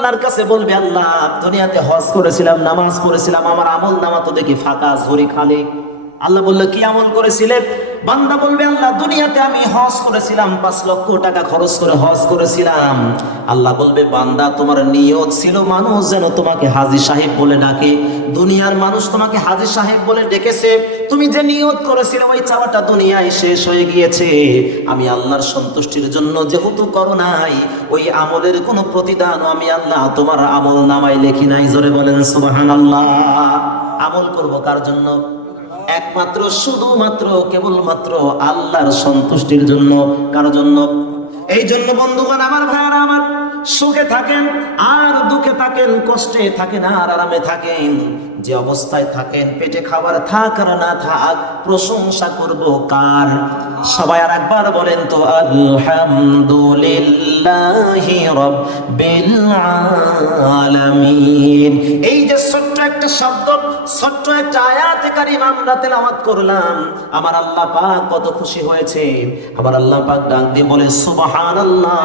আল্লাহর কাছে বলবে, আল্লাহ দুনিয়াতে হজ করেছিলাম, নামাজ পড়েছিলাম, আমার আমল নামা তো দেখি ফাঁকা, ঝুরি খালি। আল্লাহ বললো, কি আমল করেছিলে? বান্দা বলবে, আল্লাহ দুনিয়াতে আমি হজ করেছিলাম, 5 লক্ষ টাকা খরচ করে হজ করেছিলাম। আল্লাহ বলবে, বান্দা তোমার নিয়ত ছিল মানুষ যেন তোমাকে হাজী সাহেব বলে ডাকে, দুনিয়ার মানুষ তোমাকে হাজী সাহেব বলে ডেকেছে, তুমি যে নিয়ত করেছিলে ওই চাওয়াটা দুনিয়ায় শেষ হয়ে গিয়েছে। আমি আল্লাহর সন্তুষ্টির জন্য যেহেতু করো নাই, ওই আমলের কোনো প্রতিদানও আমি আল্লাহ তোমার আমল নামায় লেখি নাই। জোরে বলেন সুবহানাল্লাহ। আমল করব কার জন্য? একমাত্র শুধুমাত্র কেবলমাত্র আল্লাহর সন্তুষ্টির জন্য। কার জন্য? এই জন্য বন্ধুগণ আমার, ভাইয়ারা আমার, সুখে থাকেন আর দুঃখে থাকেন, কষ্টে থাকেন আর আরামে থাকেন, যে অবস্থায় থাকেন, পেটে খাবার থাক আর না থাক, প্রশংসা করব কার? সবাই আর একবার বলেন তো, আলহামদুলিল্লাহি রাব্বিল আলামিন। এই যে ছোট্ট একটা শব্দ, ছোট্ট একটা আয়াতে কারিমা আমরা তেলাওয়াত করলাম, আমার আল্লাহ পাক কত খুশি হয়েছে। আমার আল্লাহ পাক ডাক দিয়ে বলে সুবহানাল্লাহ।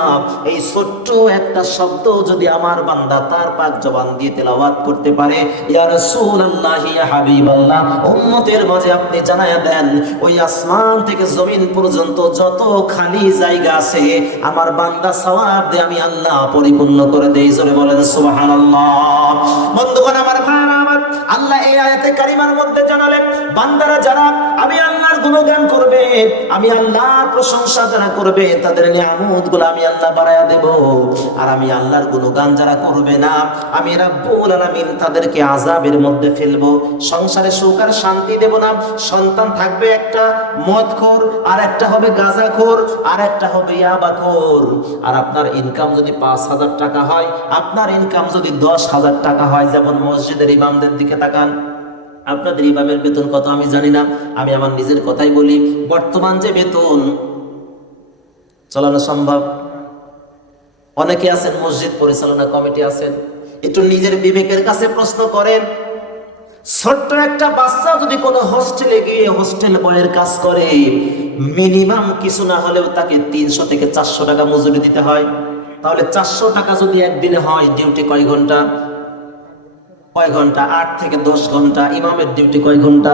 এই ছোট্ট একটা শব্দ যদি আমার বান্দা তার পাক জবান দিয়ে তেলাওয়াত করতে পারে, ইয়া রাসূলুল্লাহ, ইয়া হাবিবাল্লাহ, উম্মতের মাঝে আপনি জানায়া দেন, ওই আসমান থেকে জমিন পর্যন্ত যত খালি জায়গা আছে আমার বান্দা সওয়াব দিয়ে আমি আল্লাহ পরিপূর্ণ করে দেই। জোরে বলেন সুবহানাল্লাহ। বন্ধুগণ আমার, ভাইরা আমার, আল্লাহ এই আয়াতে কারিমার মধ্যে জানালেন, বান্দারা যারা আমি আল্লাহর গুণগান করবে, আমি আল্লাহর প্রশংসা যারা করবে, তাদের নিয়ামতগুলো আমি আল্লাহ বাড়ায়া দেব। আর আমি আল্লাহর গুণগান যারা করবে না, আমি রাব্বুল আলামিন তাদেরকে আযাবের মধ্যে ফেলবো, সংসারে সুখ আর শান্তি দেব না। সন্তান থাকবে একটা মদখোর, আর একটা হবে গাঁজাখোর, আর একটা হবে ইয়াবাখোর। আর আপনার ইনকাম যদি 5,000 টাকা হয়, আপনার ইনকাম যদি 10,000 টাকা হয়, যেমন মসজিদের ইমামদের দিকে তাকান, আপনাদের ইমামের বেতন কত আমি জানি না, আমি আমার নিজের কথাই বলি। বর্তমান যে বেতন চালানো সম্ভব? অনেকে আছেন মসজিদ পরিচালনা কমিটি আছেন, একটু নিজের বিবেকের কাছে প্রশ্ন করেন, ছোট্ট একটা বাচ্চা যদি কোনো হোস্টেলে গিয়ে হোস্টেল বয়ের কাজ করে, মিনিমাম কিছু না হলেও তাকে 300 থেকে 400 টাকা মজুরি দিতে হয়। তাহলে 400 টাকা যদি একদিনে হয়, ডিউটি কয় ঘন্টা? 8 থেকে 10 ঘন্টা। ইমামের ডিউটি কয় ঘন্টা?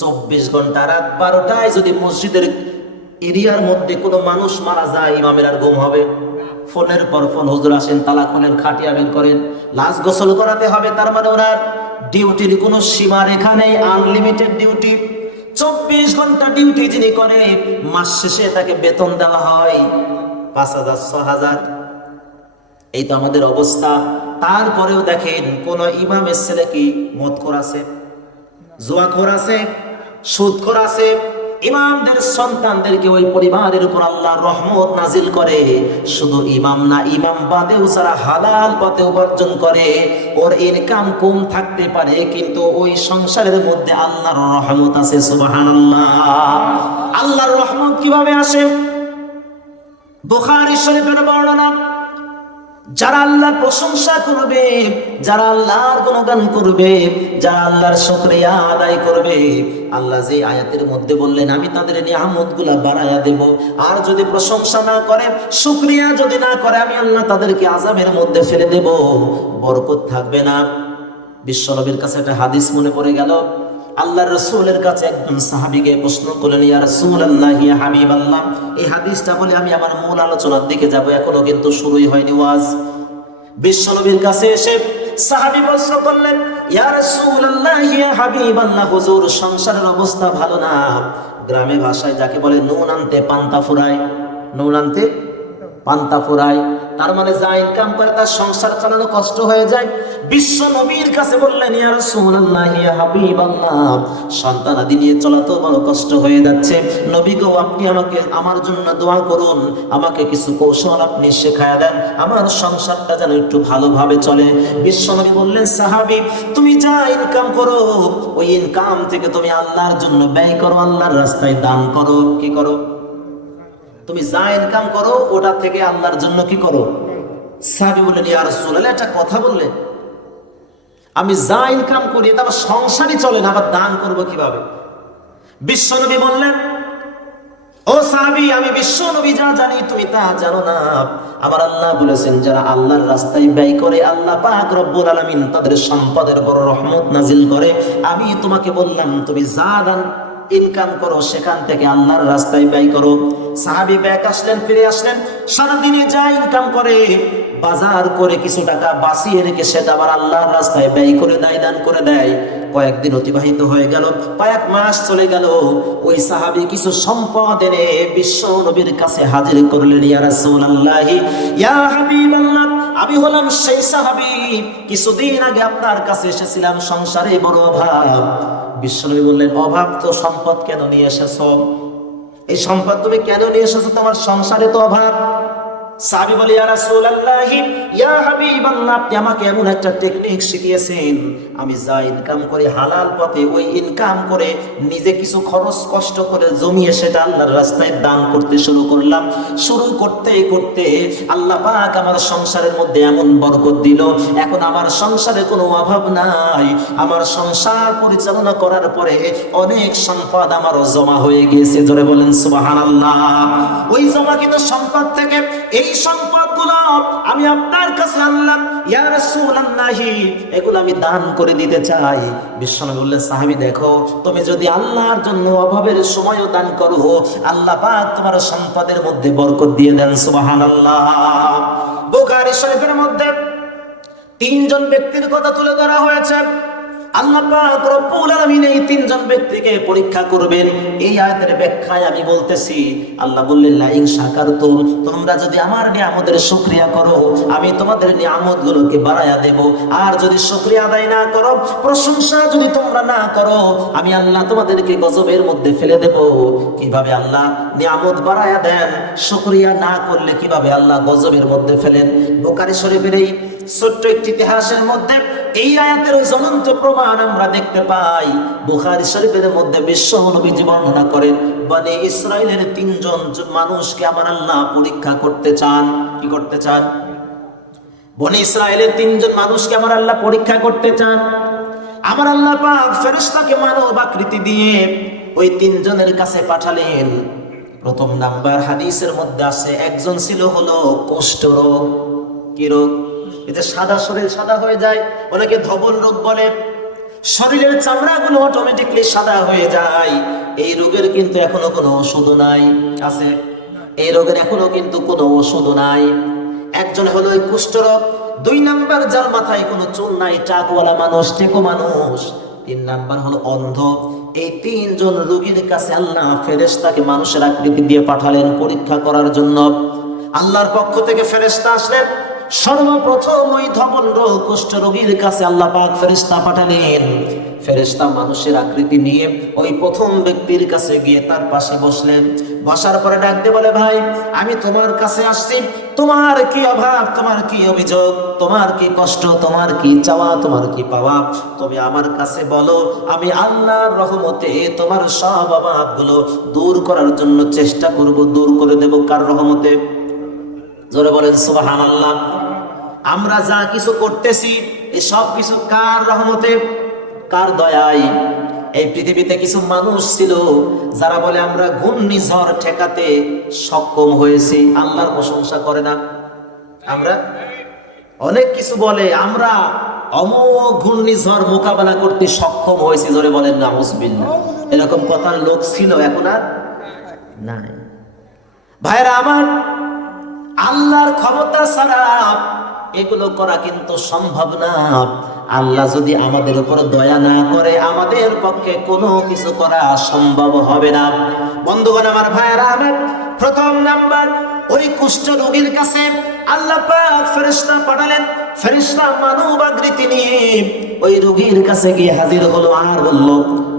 24 ঘন্টা। রাত 12টায় যদি মসজিদের এরিয়ার মধ্যে কোনো মানুষ মারা যায়, ইমামের আর ঘুম হবে? ফোনের পর ফোন, হুজুর আসেন, তালা খোলেন, খাটিয়া বের করেন, লাশ গোসল করাতে হবে। তার মানে ওনার ডিউটির কোনো সীমা রেখা নেই, আনলিমিটেড ডিউটি। 24 ঘন্টা ডিউটি যিনি করে, মাস শেষে তাকে বেতন দেওয়া হয় 5,000, 6,000। এই তো আমাদের অবস্থা। তারপরেও দেখেন, কোন ইমামের ছেলে কি মদখোর আছে, জুয়াখোর আছে, সুদখোর আছে? ইমামদের সন্তানদেরকে ওই পরিবারের উপর আল্লাহর রহমত নাজিল করে। শুধু ইমাম না, ইমাম বাদেও যারা হালাল পথে উপার্জন করে, ওর ইনকাম কম থাকতে পারে, কিন্তু ওই সংসারের মধ্যে আল্লাহর রহমত আছে। সুবহানাল্লাহ। আল্লাহর রহমত কিভাবে আসে? বুখারী শরীফের বর্ণনা, যারা আল্লাহর প্রশংসা করবে, যারা আল্লাহর গুণগান করবে, যারা আল্লাহর শুকরিয়া আদায় করবে, আল্লাহ যে আয়াতের মধ্যে বললেন আমি তাদের নিয়ামতগুলা বাড়ায়া দেব। আর যদি প্রশংসা না করে, শুকরিয়া যদি না করে, আমি আল্লাহ তাদেরকে আযাবের মধ্যে ফেলে দেব, বরকত থাকবে না। বিশ্বনবীর কাছে একটা হাদিস মনে পড়ে গেল। আল্লাহর রাসূলের কাছে একজন সাহাবী গিয়ে প্রশ্ন করলেন, ইয়া রাসূলুল্লাহ, ইয়া হাবিবাল্লাহ। এই হাদিসটা বলে আমি আমার মূল আলোচনার দিকে যাব, এখনো কিন্তু শুরুই হয়নি ওয়াজ। বিশ্বনবীর কাছে এসে সাহাবী প্রশ্ন করলেন, ইয়া রাসূলুল্লাহ, ইয়া হাবিবাল্লাহ, হুজুর সংসারের অবস্থা ভালো না। গ্রামে ভাষায় যাকে বলে নুন আনতে পান্তা ফুরায়, নুন আনতে পান্তা ফুরায়। তার মানে যা ইনকাম করে তার সংসার চালানো কষ্ট হয়ে যায়। বিশ্ব নবীর কাছে বললেন, ইয়া রাসূলুল্লাহ, ইয়া হাবিবাল্লাহ, সন্তানাদি নিয়ে চলা তো বড় কষ্ট হয়ে যাচ্ছে। নবী গো, আপনি আমাকে, আমার জন্য দোয়া করুন, আমাকে কিছু কৌশল আপনি শেখায়া দেন, আমার সংসারটা যেন একটু ভালোভাবে চলে। বিশ্ব নবী বললেন, সাহাবী, তুমি যা ইনকাম করো, ওই ইনকাম থেকে তুমি আল্লাহর জন্য ব্যয় করো, আল্লাহর রাস্তায় দান করো। কি করো? তুমি যা ইনকাম করো ওটা থেকে আল্লাহর জন্য কি করো? সাহাবী বললেন, ইয়া রাসূলুল্লাহ, একটা কথা বললেন, আমি যা ইনকাম করি তা আমার সংসারই চলে না, আবার দান করব কিভাবে? বিশ্বনবী বললেন, ও সাহাবী, আমি বিশ্ব নবী যা জানি তুমি তা জানো না। আমার আল্লাহ বলেছেন যারা আল্লাহর রাস্তায় ব্যয় করে আল্লাহ পাক রব্বুল আলামিন তাদের সম্পদের বড় রহমত নাজিল করে। আমি তোমাকে বললাম তুমি যা দান ইনকাম করো সেখান থেকে আল্লাহর রাস্তায় ব্যয় করো। সাহাবী ব্যাক আসলেন, ফিরে আসলেন, সারাদিনে যা ইনকাম করে বাজার করে কিছু টাকা বাঁচিয়ে রেখে সেটা আবার আল্লাহর রাস্তায় ব্যয় করে দেয়, দান করে দেয়। কয়েকদিন অতিবাহিত হয়ে গেল, কয়েক মাস চলে গেল। ওই সাহাবী কিছু সম্পদ এনে বিশ্ব নবীর কাছে হাজির করলেন। ইয়া রাসূলুল্লাহ, ইয়া হাবিবাল্লাহ, আমি হলাম সেই সাহাবী, কিছুদিন আগে আপনার কাছে এসেছিলাম, সংসারে বড় অভাব। বিশ্বনবী বললেন, অভাব তো সম্পদ কেন নিয়ে এসেছো? এই সম্পদ তুমি কেন নিয়ে এসেছো? তোমার সংসারে তো অভাব। সাহাবী বলে, ইয়া রাসূলুল্লাহ, ইয়া হাবিবাল্লাহ, আপনি আমাকে এমন একটা টেকনিক শিখিয়েছেন, আমি যা ইনকাম করি হালাল পথে, ওই ইনকাম করে নিজে কিছু খরচ কষ্ট করে জমিয়ে সেটা আল্লাহর রাস্তায় দান করতে শুরু করলাম। শুরু করতে করতে আল্লাহ পাক আমার সংসারের মধ্যে এমন বরকত দিল, এখন আমার সংসারে কোনো অভাব নাই। আমার সংসার পরিচালনা করার পরে অনেক সম্পদ আমার জমা হয়ে গিয়েছে। জোরে বলেন সুবহানাল্লাহ। ওই জমাকৃত সম্পদ থেকে এই সম্পদগুলো আমি আপনার কাছে আনলাম, ইয়া রাসূলুল্লাহ, এগুলো আমি দান করে দিতে চাই। বিশ্বনবী বললেন, সাহাবী দেখো, তুমি যদি আল্লাহর জন্য অভাবের সময়ও দান করো, আল্লাহ পাক তোমার সম্পদের মধ্যে বরকত দিয়ে দেন। সুবহানাল্লাহ। বুখারী শরীফের মধ্যে তিনজন ব্যক্তির কথা তুলে ধরা হয়েছে। আল্লাহ পাক রব্বুল আলামিন এই তিনজন ব্যক্তিকে পরীক্ষা করবেন। এই আয়াতের ব্যাখ্যায় আমি বলতেছি, আল্লাহ বললেন, লা ইন শাকারতুম, তোমরা যদি আমার নিয়ামতের শুকরিয়া করো আমি তোমাদের নিয়ামতগুলোকে বাড়ায়া দেব। আর যদি শুকরিয়া আদায় না করো, প্রশংসা যদি তোমরা না করো, আমি আল্লাহ তোমাদেরকে গজবের মধ্যে ফেলে দেব। কিভাবে আল্লাহ নিয়ামত বাড়ায়া দেন, শুকরিয়া না করলে কিভাবে আল্লাহ গজবের মধ্যে ফেলেন? বুখারী শরীফের এই ছোট্ট একটি ইতিহাসের মধ্যে এই আয়াতের জ্বলন্ত প্রমাণ আমরা দেখতে পাই। বুখারী শরীফের মধ্যে বিশ্ব নবীজি বর্ণনা করেন, বনি ইসরাইলের তিনজন মানুষকে আমার আল্লাহ পরীক্ষা করতে চান। কি করতে চান? বনি ইসরাইলের তিনজন মানুষকে আমার আল্লাহ পরীক্ষা করতে চান। আমার আল্লাহ পাক ফেরেশতাকে মানব আকৃতি দিয়ে ওই তিনজনের কাছে পাঠালেন। প্রথম নাম্বার হাদিসের মধ্যে আছে, একজন ছিল হলো কুষ্ঠরোগ। কি রোগ? এতে সাদা, শরীর সাদা হয়ে যায়, অনেকে ধবল রোগ বলে। শরীরের চামড়াগুলো অটোমেটিকলি সাদা হয়ে যায়। এই রোগের কিন্তু এখনো কোনো ওষুধ নাই। আছে? এই রোগের এখনো কিন্তু কোনো ওষুধ নাই। একজন হলো কুষ্ঠরোগ। দুই নাম্বার, যার মাথায় কোনো চুল নাই, টাকওয়ালা মানুষ, টেকো মানুষ। তিন নাম্বার হলো অন্ধ। এই তিনজন রোগীর কাছে আল্লাহ ফেরেশতাকে মানুষের আকৃতি দিয়ে পাঠালেন পরীক্ষা করার জন্য। আল্লাহর পক্ষ থেকে ফেরেশতা আসলেন। সর্বপ্রথম ওই ধবল রোগ কুষ্ঠ রোগীর কাছে আল্লাহ পাক ফেরেশতা পাঠালেন। ফেরেশতা মানুষের আকৃতি নিয়ে ওই প্রথম ব্যক্তির কাছে গিয়ে তার পাশে বসলেন। বসার পরে ডাক দিয়ে বলে, ভাই, আমি তোমার কাছে আসছি, তোমার কি অভাব, তোমার কি অভিযোগ, তোমার কি কষ্ট, তোমার কি চাওয়া, তোমার কি পাওয়া, তুমি আমার কাছে বলো, আমি আল্লাহর রহমতে তোমার সব অভাবগুলো দূর করার জন্য চেষ্টা করব, দূর করে দেব। কার রহমতে? জোরে বলেন সুবহানাল্লাহ। আমরা যা কিছু করতেছি এই সব কিছু কার রহমতে, কার দয়ায়? এই পৃথিবীতে কিছু মানুষ ছিল যারা বলে আমরা ঘূর্ণিঝড় ঠেকাতে সক্ষম হয়েছি, আল্লাহর প্রশংসা করে না। আমরা অনেক কিছু বলে আমরা অমোঘ ঘূর্ণিঝড় মোকাবেলা করতে সক্ষম হয়েছি। জোরে বলেন নাউজুবিল্লাহ। এরকম কথার লোক ছিল, এখন আর নাই। ভাইরা আমার, আল্লাহর ক্ষমতা ছাড়া এগুলো করা কিন্তু সম্ভব না। আল্লাহ যদি আমাদের উপর দয়া না করে আমাদের পক্ষে কোনো কিছু করা সম্ভব হবে না। বন্ধুগণ আমার, ভাইরা আমার, প্রথম নাম্বার, ওই কুষ্ঠ রোগীর কাছে আল্লাহ পাক ফেরেশতা পাঠালেন। ফেরেশতা মানব আকৃতি নিয়ে ওই রোগীর কাছে গিয়ে হাজির হলো আর বলল,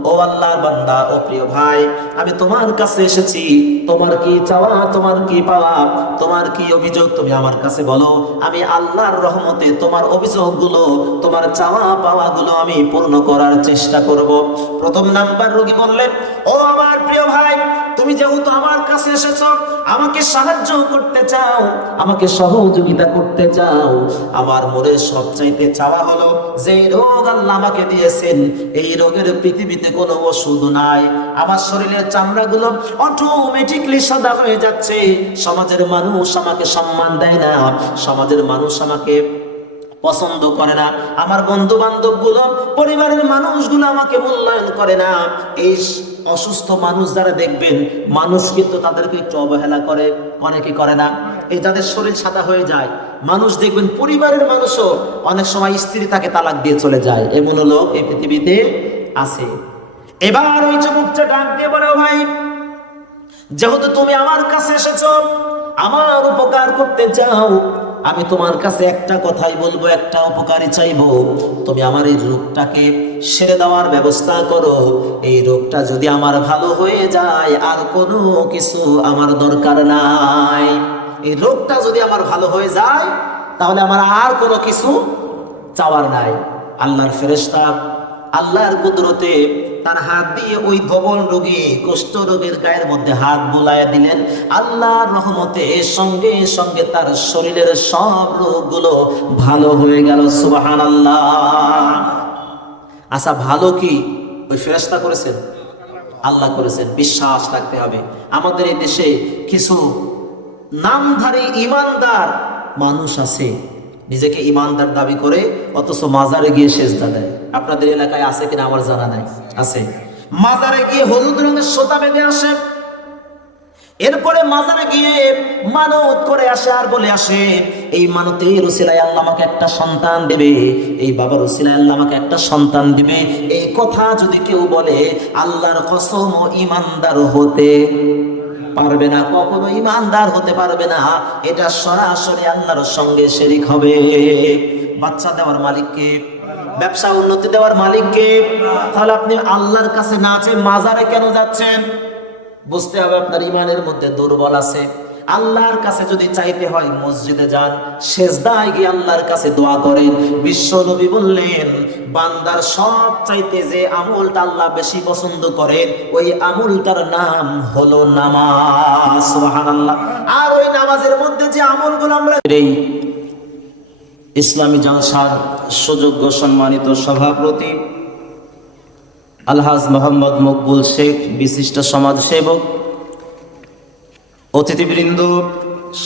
ও আল্লাহর বান্দা, ও প্রিয় ভাই, আমি তোমার কাছে এসেছি, তোমার কি চাওয়া, তোমার কি পাওয়া, তোমার কি অভিযোগ, তুমি আমার কাছে বলো। আমি আল্লাহর রহমতে তোমার অভিযোগগুলো, তোমার চাওয়া পাওয়াগুলো আমি পূর্ণ করার চেষ্টা করব। প্রথম নাম্বার রোগী বললেন, ও আমার প্রিয় ভাই, তুমি যেহেতু আমার কাছে এসেছো, আমাকে সাহায্য করতে চাও, আমাকে সহযোগিতা করতে চাও, আমার মনে সবচাইতে চাওয়া হলো যে রোগ আল্লাহ আমাকে দিয়েছেন, এই রোগের পৃথিবীতে কোনো ওষুধ নাই। আমার শরীরের চামড়াগুলো অটোমেটিকলি সাদা হয়ে যাচ্ছে, সমাজের মানুষ আমাকে সম্মান দেয় না, সমাজের মানুষ আমাকে পছন্দ করে না, আমার বন্ধু বান্ধব গুলো, পরিবারের মানুষগুলো আমাকে মূল্যায়ন করে না। এই অসুস্থ মানুষ যারা দেখবেন, মানুষ কিন্তু তাদেরকে একটু অবহেলা করে, কি করে না? এই যাদের শরীর সাদা হয়ে যায়, মানুষ দেখবেন পরিবারের মানুষও অনেক সময় স্ত্রী তাকে তালাক দিয়ে চলে যায়, এমন লোক এই পৃথিবীতে আছে। এবার ওই যুবকটা ডাক দিয়ে বলে, ভাই যেহেতু তুমি আমার কাছে এসেছো, আমার উপকার করতে চাও, আমি তোমার কাছে একটা কথাই বলবো, একটা উপকারই চাইবো, তুমি আমার এই রোগটাকে সেরে দেওয়ার ব্যবস্থা করো। এই রোগটা যদি আমার ভালো হয়ে যায়, আর কোনো কিছু আমার দরকার নাই। এই রোগটা যদি আমার ভালো হয়ে যায়, তাহলে আমার আর কোনো কিছু চাওয়ার নাই। আল্লাহর ফেরেশতা আল্লাহর কুদরতে তার হাত দিয়ে ওই ধবল রোগী, কুষ্ঠ রোগীর গায়ের মধ্যে হাত বুলাইয়া দিলেন। আল্লাহর রহমতে সঙ্গে সঙ্গে তার শরীরের সব রোগগুলো ভালো হয়ে গেল। সুবহানাল্লাহ। আচ্ছা, ভালো কি ওই ফেরেশতা করেছেন? আল্লাহ করেছেন। বিশ্বাস রাখতে হবে। আমাদের এই দেশে কিছু নামধারী ইমানদার মানুষ আছে, নিজেকে ইমানদার দাবি করে, অথচ মাজারে গিয়ে সেজদা দেয়। আপনাদের এলাকায় আছে কিনা আমার জানা নাই। আছে। মাজারে গিয়ে হলুদ রঙের সুতা বেঁধে আসে, এরপরে মাজারে গিয়ে মানত করে আসে, আর বলে আসে এই মানতের উসিলায় আল্লাহ আমাকে একটা সন্তান দেবে, এই বাবার উসিলায় আল্লাহ আমাকে একটা সন্তান দিবে। এই কথা যদি কেউ বলে, আল্লাহর কসম ইমানদার হতে পারবে না, কখনো ইমানদার হতে পারবে না। এটা সরাসরি আল্লাহর সঙ্গে শিরক হবে। বাচ্চা দেওয়ার মালিককে, ব্যবসা উন্নতি দেওয়ার মালিককে, তাহলে আপনি আল্লাহর কাছে না চেয়ে মাজারে কেন যাচ্ছেন? বুঝতে হবে আপনার ইমানের মধ্যে দুর্বল আছে। আল্লাহর কাছে যদি চাইতে হয়, মসজিদে যান, সেজদায় গিয়ে আল্লাহর কাছে দোয়া করেন। বিশ্ব নবী বললেন, বান্দার সব চাইতে যে আমলটা আল্লাহ বেশি পছন্দ করেন, ওই আমলটার নাম হলো নামাজ। সুবহানাল্লাহ। আর ওই নামাজের মধ্যে যে আমলগুলো আমরা, এই ইসলামী জলসার সুযোগ্য সম্মানিত সভাপতি আলহাজ মোহাম্মদ মকবুল শেখ, বিশিষ্ট সমাজসেবক, অতিথিবৃন্দ,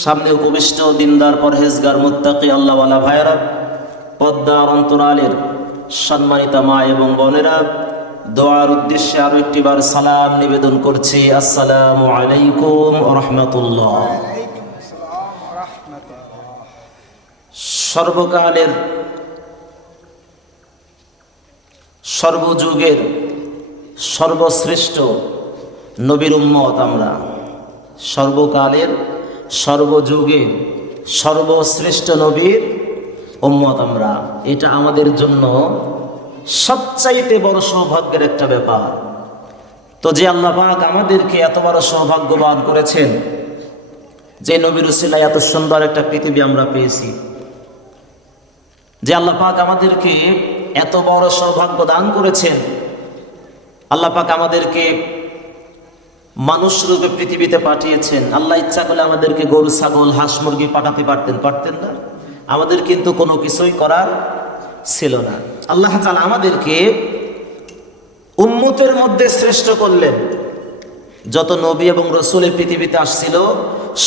সামনে উপবিষ্ট দিনদার পরহেজগার মুত্তাকি আল্লাহওয়ালা ভাইয়েরা, পদ্মার অন্তরালের সম্মানিতা মা এবং বোনেরা, দোয়ার উদ্দেশ্যে আরো একটিবার সালাম নিবেদন করছি। আসসালামু আলাইকুম ওয়া রাহমাতুল্লাহ। সর্বকালের, সর্বযুগের সর্বশ্রেষ্ঠ নবীর উম্মত আমরা। সর্বকালের, সর্বযুগের সর্বশ্রেষ্ঠ নবীর উম্মত আমরা। এটা আমাদের জন্য সবচাইতে বড় সৌভাগ্যের একটা ব্যাপার। তো যে আল্লাহ পাক আমাদেরকে এত বড় সৌভাগ্যবান করেছেন, যে নবীর উসিলায় এত সুন্দর একটা পৃথিবী আমরা পেয়েছি, যে আল্লাহ পাক আমাদেরকে এত বড় সৌভাগ্য দান করেছেন, আল্লাহ পাক আমাদেরকে মানুষ রূপে পৃথিবীতে পাঠিয়েছেন। আল্লাহ ইচ্ছা করলে আমাদেরকে গরু, ছাগল, হাঁস, মুরগি পাঠাতে পারতেন না? আমাদের কিন্তু কোনো কিছুই করার ছিল না। আল্লাহ তাআলা আমাদেরকে উম্মতের মধ্যে শ্রেষ্ঠ করলেন। যত নবী এবং রসুলের পৃথিবীতে আসছিল,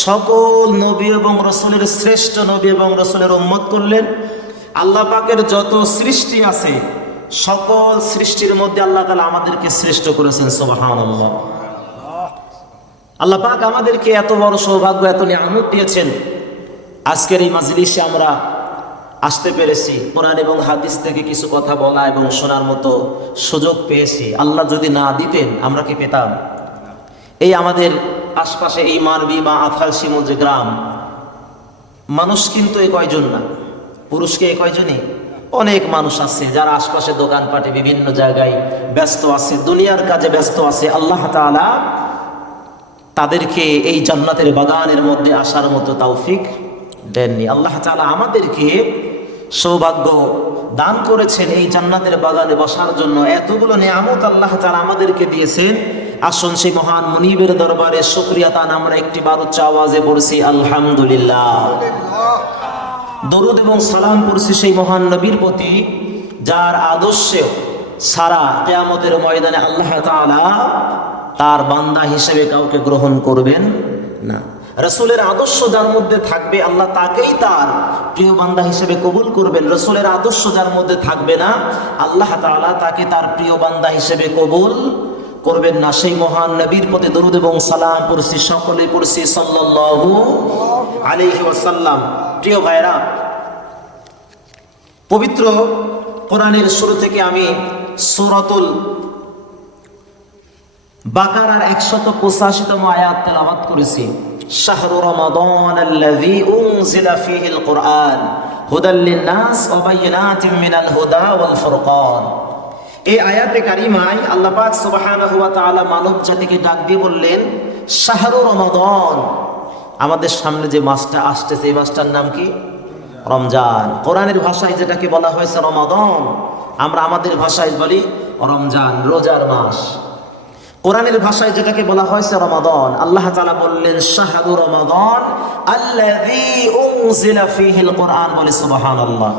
সকল নবী এবং রসুলের শ্রেষ্ঠ নবী এবং রসুলের উম্মত করলেন। আল্লাহ পাকের যত সৃষ্টি আছে, সকল সৃষ্টির মধ্যে আল্লাহ তাআলা আমাদেরকে শ্রেষ্ঠ করেছেন। সুবহানাল্লাহ। আল্লাহ পাক আমাদেরকে এত বড় সৌভাগ্য, এত নিয়ামত দিয়েছেন। আজকের এই মাজলিসে আমরা আসতে পেরেছি, কোরআন এবং হাদিস থেকে কিছু কথা বলা এবং শোনার মতো সুযোগ পেয়েছি। আল্লাহ যদি না দিতেন, আমরা কি পেতাম? এই আমাদের আশপাশে এই মারবি বা আথালসিমুল যে গ্রাম, মানুষ কিন্তু এই কয়জন না, পুরুষকে এই কয়জনই, অনেক মানুষ আছে যারা আশপাশে দোকানপাটে বিভিন্ন জায়গায় ব্যস্ত আছে, দুনিয়ার কাজে ব্যস্ত আছে। আল্লাহ তাআলা তাদেরকে এই জান্নাতের বাগানের মধ্যে আসার মতো তৌফিক দেননি। আল্লাহ তাআলা আমাদেরকে সৌভাগ্য দান করেছেন এই জান্নাতের বাগানে বসার জন্য। এতগুলো নিয়ামত আল্লাহ তাআলা আমাদেরকে দিয়েছেন। আসুন সেই মহান মুনিবের দরবারে শুকরিয়া তান আমরা একটি বার উচ্চ আওয়াজে পড়ছি আলহামদুলিল্লাহ। দরুদ এবং সালাম পড়ছি সেই মহান নবীর প্রতি যার আদর্শে সারা কিয়ামতের ময়দানে আল্লাহ তাআলা তার বান্দা হিসেবে কাউকে গ্রহণ করবেন না। রাসূলের আদর্শ যার মধ্যে থাকবে আল্লাহ তাকেই তার প্রিয় বান্দা হিসেবে কবুল করবেন। রাসূলের আদর্শ যার মধ্যে থাকবে না আল্লাহ তাআলা তাকে তার প্রিয় বান্দা হিসেবে কবুল করবেন না। সেই মহান নবীর প্রতি দরুদ এবং সালাম পড়ছি, সকলে পড়ছি সাল্লাল্লাহু আলাইহি ওয়াসাল্লাম। প্রিয় ভাইরা, পবিত্র কোরআনের শুরু থেকে আমি সূরাতুল বাকারার 185তম আয়াত তেলাওয়াত করেছি। শাহরু রমাদান আল্লাযী উনজিলা ফীহিল কুরআন হুদাল লিন-নাস ওয়া বায়িনাতিন মিনাল হুদা ওয়াল ফুরকান। এই আয়াতে কারিমায় আল্লাহ পাক সুবহানাহু ওয়া তাআলা মানব জাতিকে ডাক দিয়ে বললেন, শাহরু রমাদান, আমাদের সামনে যে মাসটা আসতেছে এই মাসটার নাম কি? রমজান। কোরআনের ভাষায় যেটাকে বলা হয়েছে রমাদান, আমরা আমাদের ভাষায় বলি রমজান, রোজার মাস। কোরআনের ভাষায় যেটাকে বলা হয়েছে রমাদান, আল্লাহ তাআলা বললেন শাহরু রমাদান আল্লাযী উনজিলা ফীহিল কুরআন, বলি সুবহানাল্লাহ।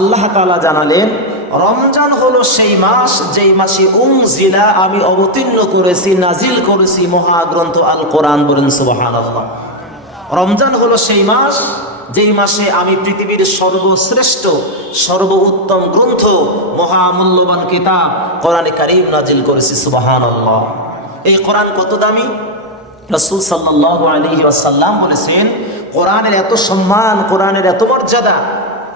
আল্লাহ তাআলা জানালেন রমজান হলো সেই মাস যেই মাসে উনজিলা, আমি অবতীর্ণ করেছি, নাজিল করেছি মহাগ্রন্থ আল কোরআন, বলেন সুবহানাল্লাহ। রমজান হলো সেই মাস যেই মাসে আমি পৃথিবীর সর্বশ্রেষ্ঠ সর্বোত্তম গ্রন্থ মহামূল্যবান কিতাব কোরআনে কারীম নাজিল করেছি, সুবহানাল্লাহ। এই কোরআন কত দামি! রাসূল সাল্লাল্লাহু আলাইহি ওয়াসাল্লাম বলেছেন কোরআনের এত সম্মান, কোরআনের এত মর্যাদা,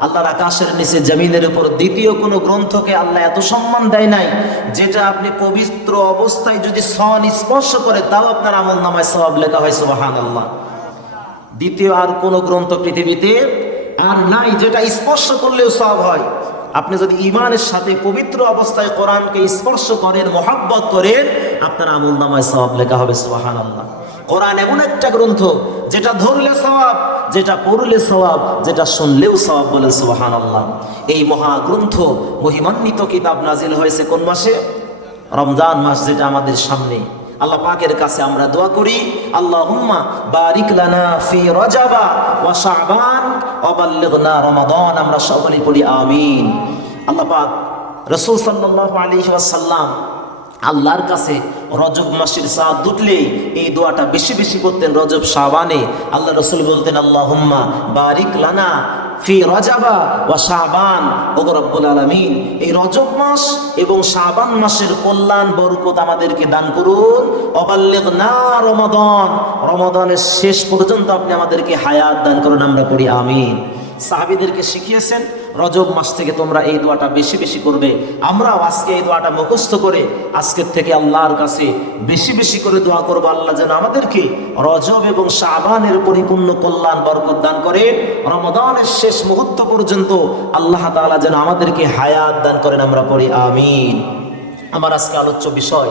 আল্লাহর আকাশের নিচে জমিনের উপর দ্বিতীয় কোনো গ্রন্থকে আল্লাহ এত সম্মান দেয় নাই, যেটা আপনি পবিত্র অবস্থায় যদি সন স্পর্শ করে তাও আপনার আমলনামায় সওয়াব লেখা হয়, সুবহানাল্লাহ। দ্বিতীয় আর কোন গ্রন্থ পৃথিবীতে আর নাই যেটা স্পর্শ করলেও সওয়াব হয়। আপনি যদি ঈমানের সাথে পবিত্র অবস্থায় কোরআনকে স্পর্শ করেন, মহব্বত করেন, আপনার আমলনামায় সওয়াব লেখা হবে, সুবহানাল্লাহ। কোরআন এমন একটা গ্রন্থ যেটা ধরলে সওয়াব, যেটা পড়লে সওয়াব, যেটা শুনলেও সওয়াব, বলেন সুবহানাল্লাহ। এই মহাগ্রন্থ মহিমান্বিত কিতাব নাজিল হয়েছে কোন মাসে? রমজান মাস, যেটা আমাদের সামনে। আল্লাহ পাকের কাছে আমরা দোয়া করি, আল্লাহুম্মা বারিক লানা ফি রজাবা ওয়া শাবান ওয়া বাল্লিগনা রমাদান। আমরা সকলেই পড়ি আমিন। আল্লাহ পাক রাসূল সাল্লাল্লাহু আলাইহি ওয়াসাল্লাম আল্লাহর কাছে রজব মাসের চাঁদ উঠলেই এই দোয়াটা বেশি বেশি করতেন। রজব শাবানে আল্লাহ রাসূল বলতেন আল্লাহুম্মা বারিক লানা ফি রজাবা ওয়া শাবান, ওগো রব্বুল আলামিন এই রজব মাস এবং শাবান মাসের কল্যাণ বরকত আমাদেরকে দান করুন। ওয়াবাল্লিগনা রমাদান, রমাদানের শেষ পর্যন্ত আপনি আমাদেরকে হায়াত দান করুন। আমরা পড়ি আমিন। সাহাবীদেরকে শিখিয়েছেন রজব মাস থেকে তোমরা এই দোয়াটা বেশি বেশি করবে। আমরাও আজকে এই দোয়াটা মুখস্থ করে আজকের থেকে আল্লাহর কাছে বেশি বেশি করে দোয়া করব, আল্লাহ যেন আমাদেরকে রজব এবং শাবানের পরিপূর্ণ কল্যাণ বরকত দান করে। রমাদানের শেষ মুহূর্ত পর্যন্ত আল্লাহ তাআলা যেন আমাদেরকে হায়াত দান করেন। আমরা পড়ি আমিন। আমার আজকে আলোচ্য বিষয়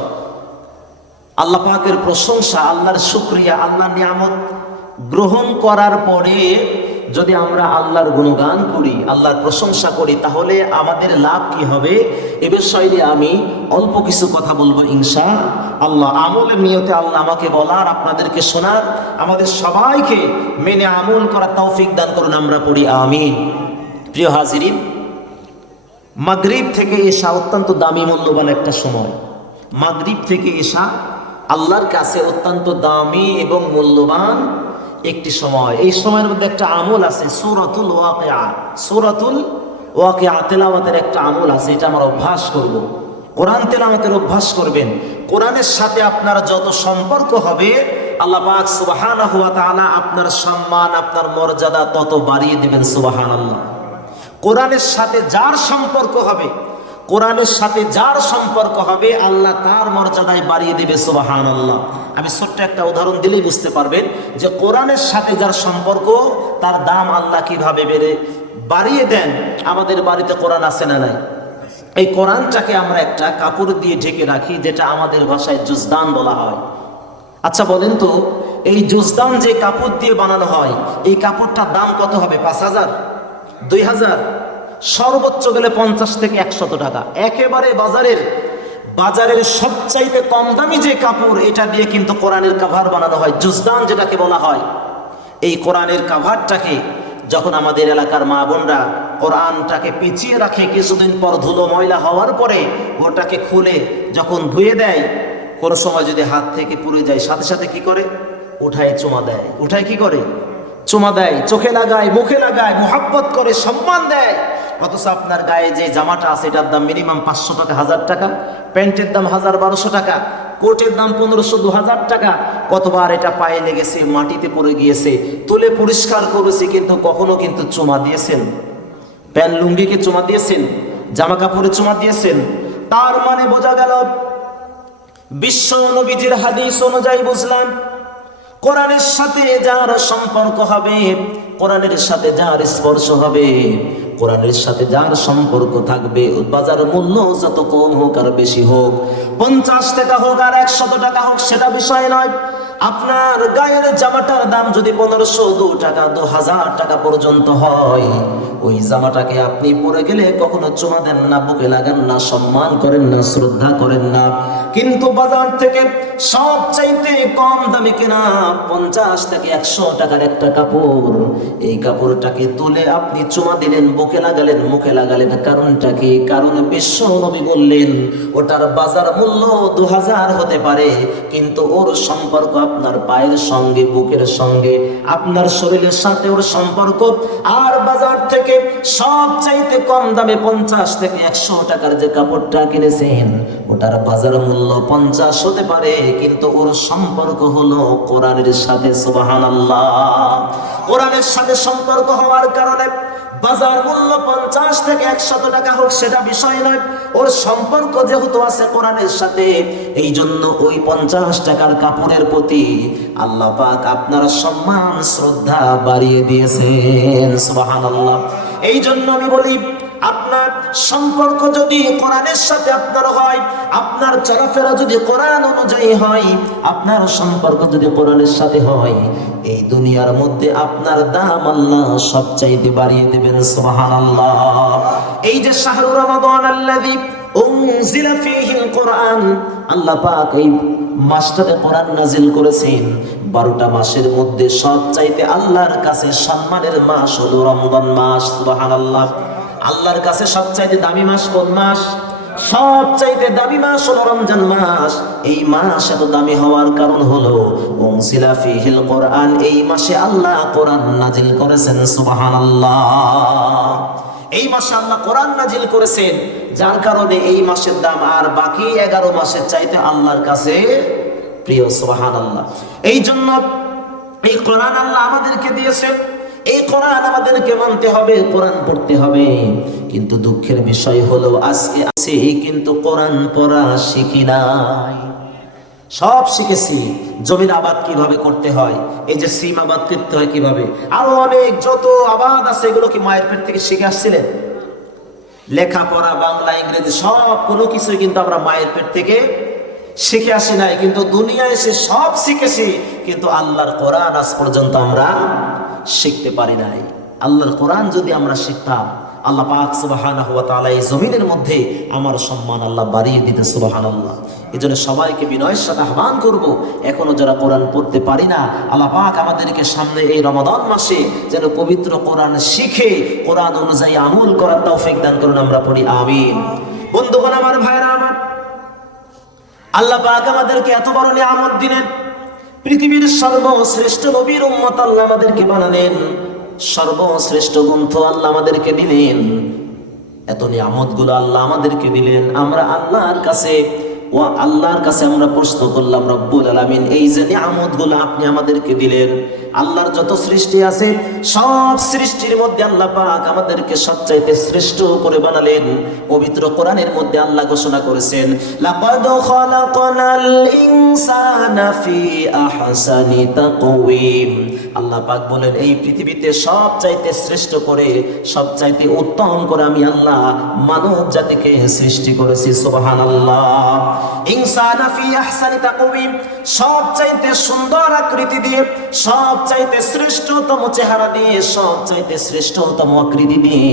আল্লাহ পাকের প্রশংসা, আল্লাহর শুকরিয়া। আল্লাহর নিয়ামত গ্রহণ করার পরে যদি আমরা আল্লাহর গুণগান করি, আল্লাহর প্রশংসা করি, তাহলে আমাদের লাভ কি হবে এ বিষয়ে নিয়ে আমি অল্প কিছু কথা বলবো ইনশাআল্লাহ। আমলের নিয়তে আল্লাহ আমাকে বলার, আপনাদেরকে শোনার, আমাদের সবাইকে মেনে আমল করার তৌফিক দান করুন। আমরা পড়ি আমিন। প্রিয় হাজিরিন, মাগরিব থেকে এশা অত্যন্ত দামি মূল্যবান একটা সময়। মাগরিব থেকে এশা আল্লাহর কাছে অত্যন্ত দামি এবং মূল্যবান একটি সময়। এই সময়ের মধ্যে একটা আমল আছে, সূরাতুল ওয়াকিয়া। সূরাতুল ওয়াকিয়া তেলাওয়াতের একটা আমল আছে, এটা আমরা অভ্যাস করব। কোরআন তেলাওয়াতের অভ্যাস করবেন। কোরআনের সাথে আপনার যত সম্পর্ক হবে আল্লাহ পাক সুবহানাহু ওয়া তাআলা আপনার সম্মান, আপনার মর্যাদা তত বাড়িয়ে দিবেন, সুবহানাল্লাহ। কোরআনের সাথে যার সম্পর্ক হবে, কোরআনের সাথে যার সম্পর্ক হবে আল্লাহ তার মর্যাদায় বাড়িয়ে দেবে, সুবহানাল্লাহ। আমি ছোট্ট একটা উদাহরণ দিলেই বুঝতে পারবেন যে কোরআনের সাথে যার সম্পর্ক তার দাম আল্লাহ কিভাবে বাড়িয়ে দেন। আমাদের বাড়িতে কোরআন আছে না নাই? এই কোরআনটাকে আমরা একটা কাপড় দিয়ে ঢেকে রাখি, যেটা আমাদের ভাষায় জুজদান বলা হয়। আচ্ছা বলেন তো, এই জুজদান যে কাপড় দিয়ে বানানো হয়, এই কাপড়টার দাম কত হবে? ৫,০০০, ২,০০০, সর্বোচ্চ গেলে ৫০ থেকে ১০০ টাকা। একেবারে বাজারের বাজারের সবচাইতে কম দামি যে কাপড়, এটা দিয়ে কিন্তু কোরআনের কাভার বানানো হয়, জুজদান যেটাকে বলা হয়। এই কোরআনের কাভারটাকে যখন আমাদের এলাকার মা বোনরা কোরআনটাকে পেঁচিয়ে রাখে, কিছুদিন পর ধুলো ময়লা হওয়ার পরে ওটাকে খুলে যখন ধুয়ে দেয়, কোনো সময় যদি হাত থেকে পুড়ে যায়, সাথে সাথে কি করে, উঠায় চুমা দেয়। উঠায় কি করে, চুমা দেয়, চোখে লাগায়, মুখে লাগায়, মোহাব্বত করে, সম্মান দেয়। অথচ আপনার গায়ে যে জামাটা আছে এটার দাম মিনিমাম 500 টাকা, 1000 টাকা, প্যান্টের দাম 1000-1200 টাকা, কোটের দাম 1500-2000 টাকা। কতবার এটা পায়ে লেগেছে, মাটিতে পড়ে গিয়েছে, তুলে পরিষ্কার করেছে, কিন্তু কখনো কিন্তু চুমা দিয়েছেন? প্যান্ট লুঙ্গিকে চুমা দিয়েছেন? জামা কাপড়ে চুমা দিয়েছেন? তার মানে বোঝা গেল, বিশ্ব নবীজির হাদিস অনুযায়ী বুঝলাম, কোরআনের সাথে যার সম্পর্ক হবে, কোরআনের সাথে যার স্পর্শ হবে, কোরআনের সাথে যার সম্পর্ক থাকবে, বাজার মূল্য যত কম হোক আর বেশি হোক, 50 টাকা হোক আর 100 টাকা হোক, সেটা বিষয় নয়। আপনার গায়ের জামাটার দাম যদি 1500 টাকা, 2000 টাকা পর্যন্ত হয়, ওই জামাটাকে আপনি পরে গেলে কখনো চুমা দেন না, বুকে লাগান না, সম্মান করেন না, শ্রদ্ধা করেন না। কিন্তু বাজার থেকে সবচাইতে কম দামে কেনা 50 থেকে 100 টাকার একটা কাপড়, এই কাপড়টাকে তুলে আপনি চুমা দিলেন, বুকে লাগালেন, মুখে লাগালেন, কারণটা কি? কারণ বিশ্ব নবী বললেন ওটার বাজার মূল্য 2000 হতে পারে, কিন্তু ওর সম্পর্ক আপনার পায়ের সঙ্গে, বুকের সঙ্গে, আপনার শরীরের সাথে ওর সম্পর্ক। আর বাজার থেকে সবচাইতে কম দামে 50 থেকে 100 টাকার যে কাপড়টা কিনেছেন, ওটার বাজার মূল্য 50 হতে পারে, কিন্তু ওর সম্পর্ক হলো কোরআনের সাথে। সুবহানাল্লাহ। কোরআনের সাথে সম্পর্ক হওয়ার কারণে বাজার মূল্য 50 থেকে 100 টাকা হোক, সেটা বিষয় নয়, ওর সম্পর্ক যেহেতু আছে কোরআনের সাথে, এই জন্য ওই 50 টাকার কাপড়ের প্রতি আল্লাহ পাক আপনার সম্মান, শ্রদ্ধা বাড়িয়ে দিয়েছেন। সুবহানাল্লাহ। এই জন্য আমি বলি, আপনার সম্পর্ক যদি কোরআনের সাথে আপনার হয়, আপনার চলাফেরা যদি কোরআন অনুযায়ী হয়, আপনার সম্পর্ক যদি কোরআনের সাথে হয়, এই দুনিয়ার মধ্যে আপনার দাম আল্লাহ সবচাইতে বাড়িয়ে দেবেন। সুবহানাল্লাহ। এই যে শাহরুর রমাদান আল্লাযী উনজিলা ফীহিল কোরআন, আল্লাহ পাক এই মাসটাতে কোরআন নাজিল করেছেন। 12টা মাসের মধ্যে সবচাইতে আল্লাহর কাছে সম্মানের মাস হলো রমজান মাস। সুবহানাল্লাহ। আল্লাহর কাছে সবচাইতে দামি মাস কোন মাস? সবচাইতে দামি মাস হলো রমজান মাস। এই মাস এত দামি হওয়ার কারণ হলো উনজিলা ফীহিল কোরআন, এই মাসে আল্লাহ কোরআন নাজিল করেছেন। সুবহানাল্লাহ। এই মাসে আল্লাহ কোরআন নাজিল করেছেন, যার কারণে এই মাসের দাম আর বাকি 11 মাসের চাইতে আল্লাহর কাছে প্রিয়। সুবহানাল্লাহ। এই জন্য এই কোরআন আল্লাহ আমাদেরকে দিয়েছেন, এই কোরআন আমাদেরকে মানতে হবে, কোরআন পড়তে হবে। কিন্তু দুঃখের বিষয় হলো আজকে আছে কিন্তু কোরআন পড়া শিখি নাই। সব শিখেছি, জমির আবাদ কিভাবে করতে হয়, এই যে সিম আবাদ করতে হয় কিভাবে, আরো অনেক যত আবাদ আছে, এগুলো কি মায়ের পেট থেকে শিখে আসছিলেন? লেখাপড়া, বাংলা, ইংরেজি সব কোনো কিছুই কিন্তু আমরা মায়ের পেট থেকে শিখে আসি নাই, কিন্তু দুনিয়ায় এসে সব শিখেছি, কিন্তু আল্লাহর কোরআন আজ পর্যন্ত আমরা শিখতে পারি নাই। আল্লাহর কোরআন যদি আমরা শিখতাম, আল্লাহ পাক সুবহানাহু ওয়া তাআলা এই জমিনের মধ্যে আমার সম্মান আল্লাহ বাড়িয়ে দিতে। সুবহানাল্লাহ। এজন্য সবাইকে বিনয়ের সাথে আহ্বান করব, এখনো যারা কোরআন পড়তে পারি না, আল্লাহ পাক আমাদেরকে সামনে এই রমাদান মাসে যেন পবিত্র কোরআন শিখে কোরআন অনুযায়ী আমল করার তৌফিক দান করুন। আমরা পড়ি আমিন। বন্ধুগণ আমার, ভাইরা আমার, আল্লাহ পাক আমাদেরকে এত বড় নিয়ামত দিলেন, পৃথিবীর সর্বশ্রেষ্ঠ নবীর উম্মত আল্লাহ আমাদেরকে বানালেন, সর্বশ্রেষ্ঠ গ্রন্থ আল্লাহ আমাদেরকে দিলেন, এত নিয়ামতগুলো আল্লাহ আমাদেরকে দিলেন। আমরা আল্লাহর কাছে আমরা প্রশ্ন করলাম, রব্বুল আলামিন, এই যে নিয়ামতগুলো আপনি আমাদেরকে দিলেন, আল্লাহর যত সৃষ্টি আছে সব সৃষ্টির মধ্যে আল্লাহ পাক আমাদেরকে সবচাইতে শ্রেষ্ঠ করে বানালেন। পবিত্র কোরআনের মধ্যে আল্লাহ ঘোষণা করেছেন, লাকাদ খালাকনাল ইনসানা ফি আহসানি তাকওয়িম। আল্লাহ পাক বলেন, এই পৃথিবীতে সবচাইতে শ্রেষ্ঠ করে, সবচাইতে উত্তম করে আমি আল্লাহ মানব জাতিকে সৃষ্টি করেছি। সুবহানাল্লাহ। ইনসানা ফি আহসানি তাকওয়িম, সবচাইতে সুন্দর আকৃতি দিয়ে, সবচাইতে শ্রেষ্ঠতম চেহারা দিয়ে, সবচাইতে শ্রেষ্ঠতম আকৃতি দিয়ে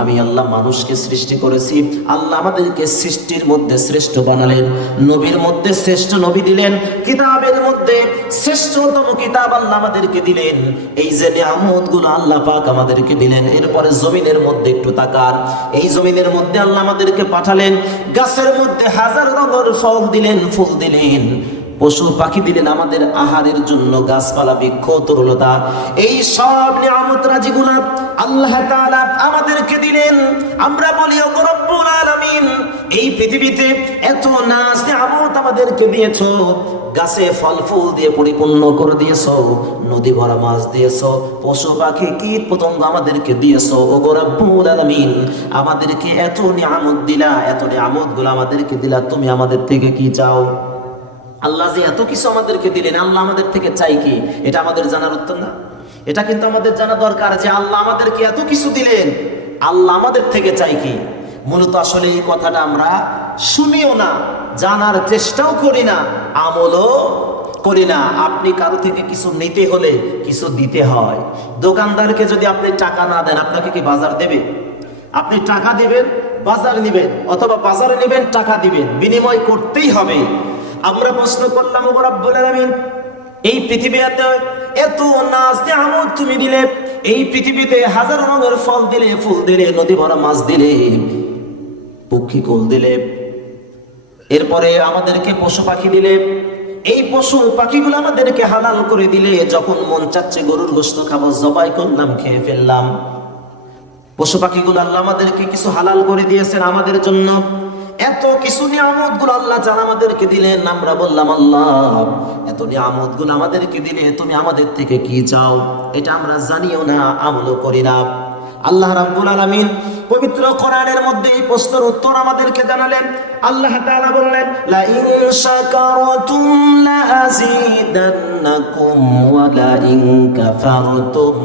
আমি আল্লাহ মানুষকে সৃষ্টি করেছি। আল্লাহ আমাদেরকে সৃষ্টির মধ্যে শ্রেষ্ঠ বানালেন, নবীর মধ্যে শ্রেষ্ঠ নবী দিলেন, কিতাবের মধ্যে শ্রেষ্ঠতম কিতাব আল্লাহ আমাদেরকে দিলেন। এই যে নিয়ামতগুলো আল্লাহ পাক আমাদেরকে দিলেন, এরপরে জমিনের মধ্যে একটু তাকান, এই জমিনের মধ্যে আল্লাহ আমাদেরকে পাঠালেন, গাছের মধ্যে হাজার রঙের ফল দিলেন, ফুল দিলেন, পশু পাখি দিলেন আমাদের আহারের জন্য, গাছপালা বৃক্ষ তরুলতা, এই সব নিয়ামত রাজিগুলা আল্লাহ তাআলা আমাদেরকে দিলেন। আমরা বলি ও রব্বুল আলামিন, এই পৃথিবীতে এত নাজ নিয়ামত আমাদেরকে দিয়েছো, গাছে ফল ফুল দিয়ে পরিপূর্ণ করে দিয়েছো, নদী ভরা মাছ দিয়েছো, পশু পাখি কীট পতঙ্গ আমাদেরকে দিয়েছো। ও রব্বুল আলামিন, আমাদেরকে এত নিয়ামত দিলা, এত নিয়ামতগুলো আমাদেরকে দিলা, তুমি আমাদের থেকে কি চাও? আল্লাহ যে এত কিছু আমাদেরকে দিলেন, আল্লাহ আমাদের থেকে চাই কি? এটা আমাদের জানার উত্তর না? এটা কিন্তু আমাদের জানা দরকার যে আল্লাহ আমাদেরকে এত কিছু দিলেন, আল্লাহ আমাদের থেকে চাই কি? মূলত আসলে এই কথাটা আমরা শুনিও না, জানার চেষ্টাও করি না, আমলও করি না। আপনি কারো থেকে কিছু নিতে হলে কিছু দিতে হয়। দোকানদারকে যদি আপনি টাকা না দেন, আপনাকে কি বাজার দেবে? আপনি টাকা দিবেন, বাজার নিবেন, অথবা বাজারে নেবেন, টাকা দিবেন, বিনিময় করতেই হবে। আমরা প্রশ্ন করলাম, ও রব্বুল আলামিন, এই পৃথিবীতে এত নাজ নিয়ামত তুমি দিলে, এই পৃথিবীতে হাজার রঙের ফল দিলে, ফুল দিলে, নদী ভরা মাছ দিলে, পক্ষী কোল দিলে, এরপরে আমাদেরকে পশু পাখি দিলে, এই পশু পাখিগুলো আমাদেরকে হালাল করে দিলে, যখন মন চাচ্ছে গরুর গোশত খাবো, জবাই করলাম, খেয়ে ফেললাম। পশু পাখিগুলো আল্লাহ আমাদেরকে কিছু হালাল করে দিয়েছেন আমাদের জন্য। এত কিছু নিয়ামতগুলো আল্লাহ যারা আমাদেরকে দিলেন, আমরা বললাম আল্লাহ এত নিয়ামতগুলো আমাদেরকে দিলে তুমি আমাদের থেকে কি চাও? এটা আমরা জানিও না, আমলও করি না। আল্লাহ রাব্বুল আলামিন পবিত্র কোরআনের মধ্যে এই প্রশ্নের উত্তর আমাদেরকে জানালেন। আল্লাহ তাআলা বললেন, লা ইন শাকারতুম লা আযীদান্নাকুম ওয়া লা ইন কাফারতুম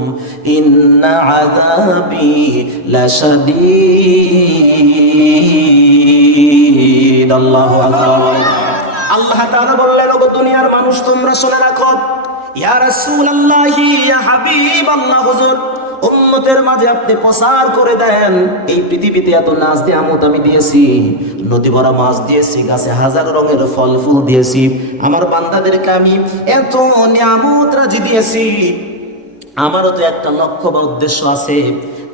ইন্না আযাবি লাশাদীদ। আল্লাহু আকবার। আল্লাহ তাআলা বললেন, ওগো দুনিয়ার মানুষ, তোমরা শুনে রাখো, ইয়া রাসূলুল্লাহি, ইয়া হাবিবাল্লাহ, হুজুর, উম্মতের মাঝে আপনি প্রচার করে দেন, এই পৃথিবীতে এত নাজ নিয়ামত আমি দিয়েছি, নদী ভরা মাছ দিয়েছি, গাছে হাজার রঙের ফল ফুল দিয়েছি, আমার বান্দাদেরকে আমি এত নিয়ামত রাজি দিয়েছি। আমারও তো একটা লক্ষ্য বা উদ্দেশ্য আছে,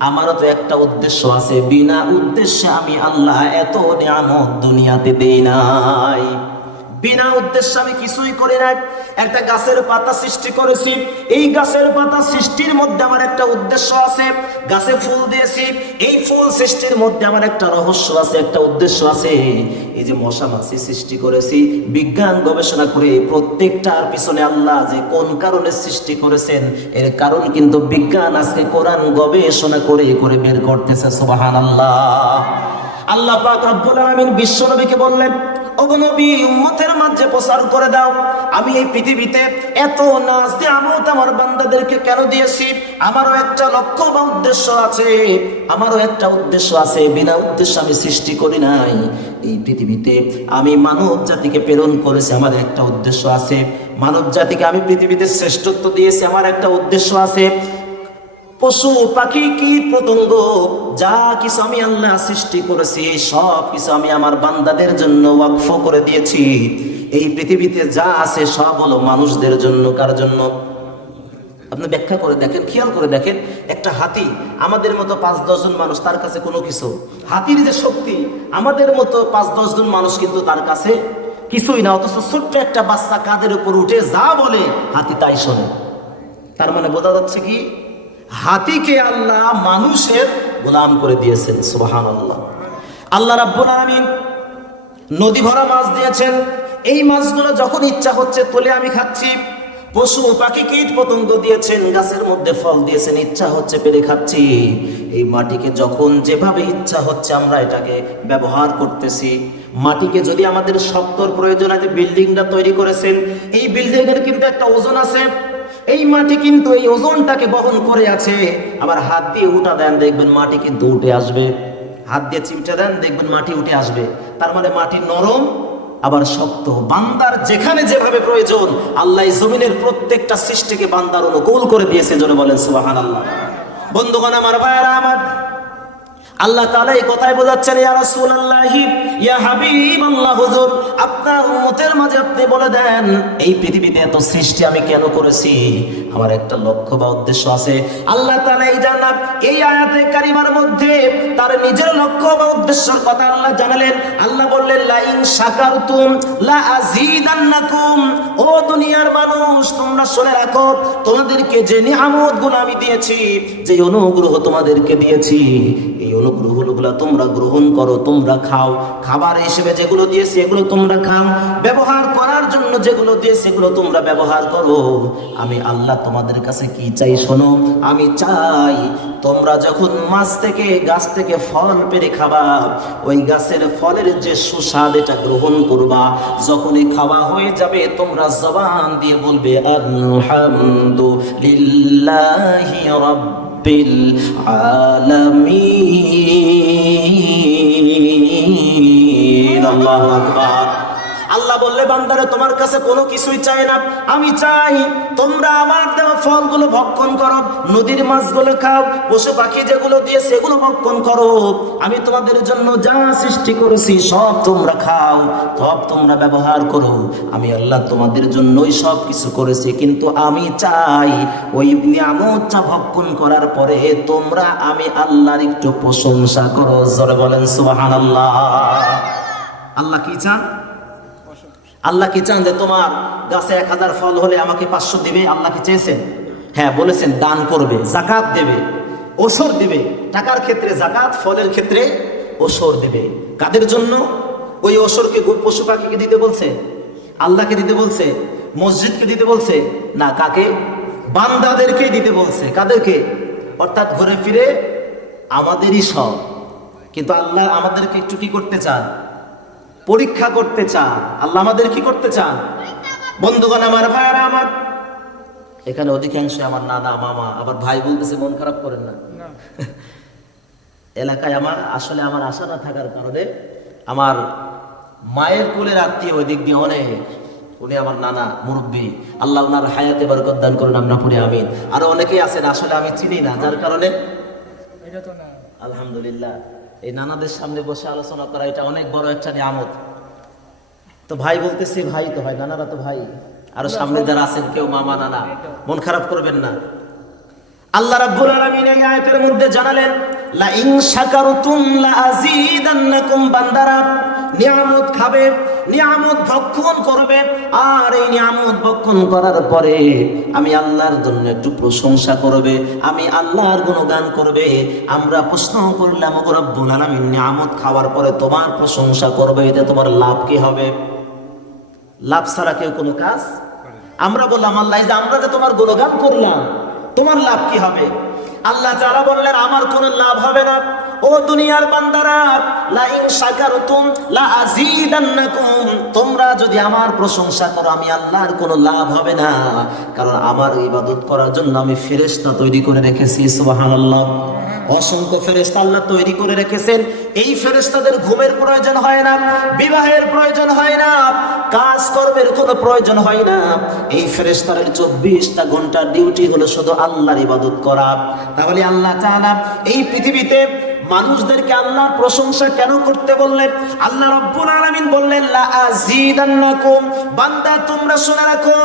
আমারও তো একটা উদ্দেশ্য আছে। বিনা উদ্দেশ্যে আমি আল্লাহ এত নিয়ামত দুনিয়াতে দেই নাই। বিনা উদ্দেশ্যে আমি কিছুই করি নাই। একটা গাছের পাতা সৃষ্টি করেছি, এই গাছের পাতা সৃষ্টির মধ্যে আমার একটা উদ্দেশ্য আছে। গাছে ফুল দিয়েছি, এই ফুল সৃষ্টির মধ্যে আমার একটা রহস্য আছে, একটা উদ্দেশ্য আছে। এই যে মশা মাছি সৃষ্টি করেছি, বিজ্ঞান গবেষণা করে প্রত্যেকটার পিছনে আল্লাহ যে কোন কারণে সৃষ্টি করেছেন, এর কারণ কিন্তু বিজ্ঞান আজকে কোরআন গবেষণা করে করে বের করতেছে। সুবহানাল্লাহ। আল্লাহ পাক রব্বুল আলামিন বিশ্ব নবীকে বললেন, ওগো নবী, উম্মতের মাঝে প্রচার করে দাও, আমি এই পৃথিবীতে এত নাজ নিয়ামত আমার বান্দাদেরকে কেন দিয়েছি? আমারও একটা লক্ষ্য বা উদ্দেশ্য আছে, আমারও একটা উদ্দেশ্য আছে। বিনা উদ্দেশ্যে আমি সৃষ্টি করি নাই। এই পৃথিবীতে আমি মানব জাতিকে প্রেরণ করেছি, আমার একটা উদ্দেশ্য আছে। মানব জাতিকে আমি পৃথিবীতে শ্রেষ্ঠত্ব দিয়েছি, আমার একটা উদ্দেশ্য আছে। পশু পাখি কীট পতঙ্গ যা কিছু আমি আল্লাহ সৃষ্টি করেছি, সব কিছু আমি আমার বান্দাদের জন্য ওয়াকফ করে দিয়েছি। এই পৃথিবীতে যা আছে সব হলো মানুষদের জন্য। কার জন্য? আপনি ব্যাখ্যা করে দেখেন, খেয়াল করে দেখেন, একটা হাতি আমাদের মতো 5-10 জন মানুষ, তার কাছে কোনো কিছু। হাতির যে শক্তি, আমাদের মতো 5-10 জন মানুষ কিন্তু তার কাছে কিছুই না। অথচ ছোট্ট একটা বাচ্চা কাঁধের উপর উঠে যা বলে হাতি তাই শোনে। তার মানে বোঝা যাচ্ছে কি, হাতিকে আল্লাহ মানুষের গোলাম করে দিয়েছেন। সুবহানাল্লাহ। আল্লাহ রাব্বুল আলামিন নদী ভরা মাছ দিয়েছেন, এই মাছগুলো যখন ইচ্ছা হচ্ছে তুলে আমি খাচ্ছি। পশু পাখি কীট পতঙ্গ দিয়েছেন, গাছের মধ্যে ফল দিয়েছেন, ইচ্ছা হচ্ছে পেরে খাচ্ছি। এই মাটিকে যখন যেভাবে ইচ্ছা হচ্ছে আমরা এটাকে ব্যবহার করতেছি। মাটিকে যদি আমাদের শক্তর প্রয়োজন আছে, বিল্ডিংটা তৈরি করেছেন, এই বিল্ডিংয়ের কিন্তু একটা ওজন আছে। এই মাটি কিন্তু এই ওজনটাকে বহন করে আছে। আবার হাত দিয়ে উঠা দেন, দেখবেন মাটি কিন্তু উঠে আসবে। হাত দিয়ে চিমটে দেন, দেখবেন মাটি উঠে আসবে। তার মানে মাটি নরম আবার শক্ত। বান্দার যেখানে যেভাবে প্রয়োজন আল্লাহ এই জমিনের প্রত্যেকটা সৃষ্টিকে বান্দার অনুকূল করে দিয়েছে। জোরে বলেন সুবহানাল্লাহ। বন্ধুগণ আমার, ভাইরা আমার, আল্লাহ তাআলা এই কথাই বোঝাচ্ছেন, ইয়া রাসূলুল্লাহি, ইয়া হাবিবাল্লাহ, হুজুর আপনার উম্মতের মাঝে আপনি বলে দেন এই পৃথিবীতে এত সৃষ্টি আমি কেন করেছি, আমার একটা লক্ষ্য বা উদ্দেশ্য আছে। আল্লাহ তাআলা এই জানাব এই আয়াতে কারিমার মধ্যে তার নিজের লক্ষ্য বা উদ্দেশ্যের কথা আল্লাহ জানালেন। আল্লাহ বললেন, লা ইন শাকারতুম লা আযীদান্নাকুম। ও দুনিয়ার মানুষ, তোমরা শুনে রাখো, তোমাদেরকে যে নিয়ামতগুলো আমি দিয়েছি, যে অনুগ্রহ তোমাদেরকে দিয়েছি, এই অনুগ্রহগুলো তোমরা গ্রহণ করো, তোমরা খাও। খাবার হিসেবে যেগুলো দিয়েছি এগুলো তোমরা খাও, ব্যবহার করার জন্য যেগুলো দিয়েছি এগুলো তোমরা ব্যবহার করো। আমি আল্লাহ তোমাদের কাছে কি চাই শোনো, আমি চাই তোমরা যখন মাছ থেকে, গাছ থেকে ফল পেড়ে খাবা, ওই গাছের ফলের যে সুস্বাদ এটা গ্রহণ করবা। যখনই খাওয়া হয়ে যাবে তোমরা জবান দিয়ে বলবে আলহামদুলিল্লাহি রাব্বিল আলামিন। আল্লাহু আকবার। আল্লাহ বললে, বান্দারে তোমার কাছে কোনো কিছুই চাই না, আমি চাই তোমরা আমার দেওয়া ফলগুলো ভক্ষণ করো, নদীর মাছগুলো খাও, পশু পাখি যেগুলো দিয়ে সেগুলো ভক্ষণ করো। আমি তোমাদের জন্য যা সৃষ্টি করেছি সব তোমরা খাও, সব তোমরা ব্যবহার করো। আমি আল্লাহ তোমাদের জন্যই সব কিছু করেছি, কিন্তু আমি চাই ওই নিয়ামতটা ভক্ষণ করার পরে তোমরা আমি আল্লাহর একটু প্রশংসা করো। জোরে বলেন সুবহানাল্লাহ। আল্লাহ কি চান? আল্লাহ কি চান যে তোমার গাছে 1000 ফল হলে আমাকে 500 দিবে? আল্লাহ কি চেয়েছেন? হ্যাঁ, বলেছেন দান করবে, জাকাত দেবে, ওসর দিবে। টাকার ক্ষেত্রে জাকাত, ফলের ক্ষেত্রে ওসর দেবে। কাদের জন্য? ওই ওসরকে পশু পাখিকে দিতে বলছে? আল্লাহকে দিতে বলছে? মসজিদকে দিতে বলছে? না, কাকে? বান্দাদেরকে দিতে বলছে। কাদেরকে? অর্থাৎ ঘুরে ফিরে আমাদেরই সব। কিন্তু আল্লাহ আমাদেরকে একটু কি করতে চান? পরীক্ষা করতে চান। আল্লাহ আমাদের কি করতে চান? বন্ধুগণ আমার, ভাইরা আমার, এখানে অধিকাংশ আমার নানা, মামা, আবার ভাই বলতেছে মন খারাপ করেন না। এলাকায় আমার আসলে আমার আশা না থাকার কারণে আমার মায়ের কোলের আত্মীয় ওই দিক দিয়ে অনেক, উনি আমার নানা মুরব্বী, আল্লাহ ওনার হায়াতে বরকত দান করুন, আমরা পড়ি আমিন। আরো অনেকেই আছেন আসলে আমি চিনি না, যার কারণে আলহামদুলিল্লাহ এই নানাদের সামনে বসে আলোচনা করা এটা অনেক বড় একটা নিয়ামত। তো ভাই বলতেছি, ভাই তো ভাই, নানারা তো ভাই, আরো সামনে যারা আছেন কেউ মামা, নানা, মন খারাপ করবেন না। আল্লাহ রাব্বুল আলামিন এই আয়াতের মধ্যে জানালেন, লা ইন শাকারতুম লা আযীদান্নাকুম। বান্দারা নিয়ামত খাবে, নিয়ামত ভক্ষণ করবে, আর এই নিয়ামত ভক্ষণ করার পরে আমি আল্লাহর জন্য একটু প্রশংসা করবে, আমি আল্লাহর গুণগান করবে। আমরা প্রশ্ন করলাম, ওগো রব্বুল আলামিন, নিয়ামত খাওয়ার পরে তোমার প্রশংসা করবে, এতে তোমার লাভ কি হবে? লাভ ছাড়া কেউ কোনো কাজ। আমরা বললাম, আল্লাহ যে আমরা যে তোমার গুণগান করলাম, তোমার লাভ কি হবে? আল্লাহ তাআলা বললেন, আমার কোনো লাভ হবে না। ও দুনিয়ার বান্দারা, লা ইন শাকারতুম লা আযীদান্নাকুম। তোমরা যদি আমার প্রশংসা করো, আমি আল্লাহর কোনো লাভ হবে না, কারণ আমার ইবাদত করার জন্য আমি ফেরেশতা তৈরি করে রেখেছি। সুবহানাল্লাহ। অসংখ্য ফেরেশতা আল্লাহ তৈরি করে রেখেছেন। এই ফেরেশতাদের ঘুমের প্রয়োজন হয় না, বিবাহের প্রয়োজন হয় না, কাজ কর্মের কোনো প্রয়োজন হয় না। এই ফেরেশতাদের 24টা ঘন্টা ডিউটি হলো শুধু আল্লাহর ইবাদত করা। তাহলে আল্লাহ তাআলা এই পৃথিবীতে মানুষদেরকে আল্লাহর প্রশংসা কেন করতে বললেন? আল্লাহ রাব্বুল আলামিন বললেন, লা আযীদান্নাকুম। বান্দা তোমরা শুনে রাখো,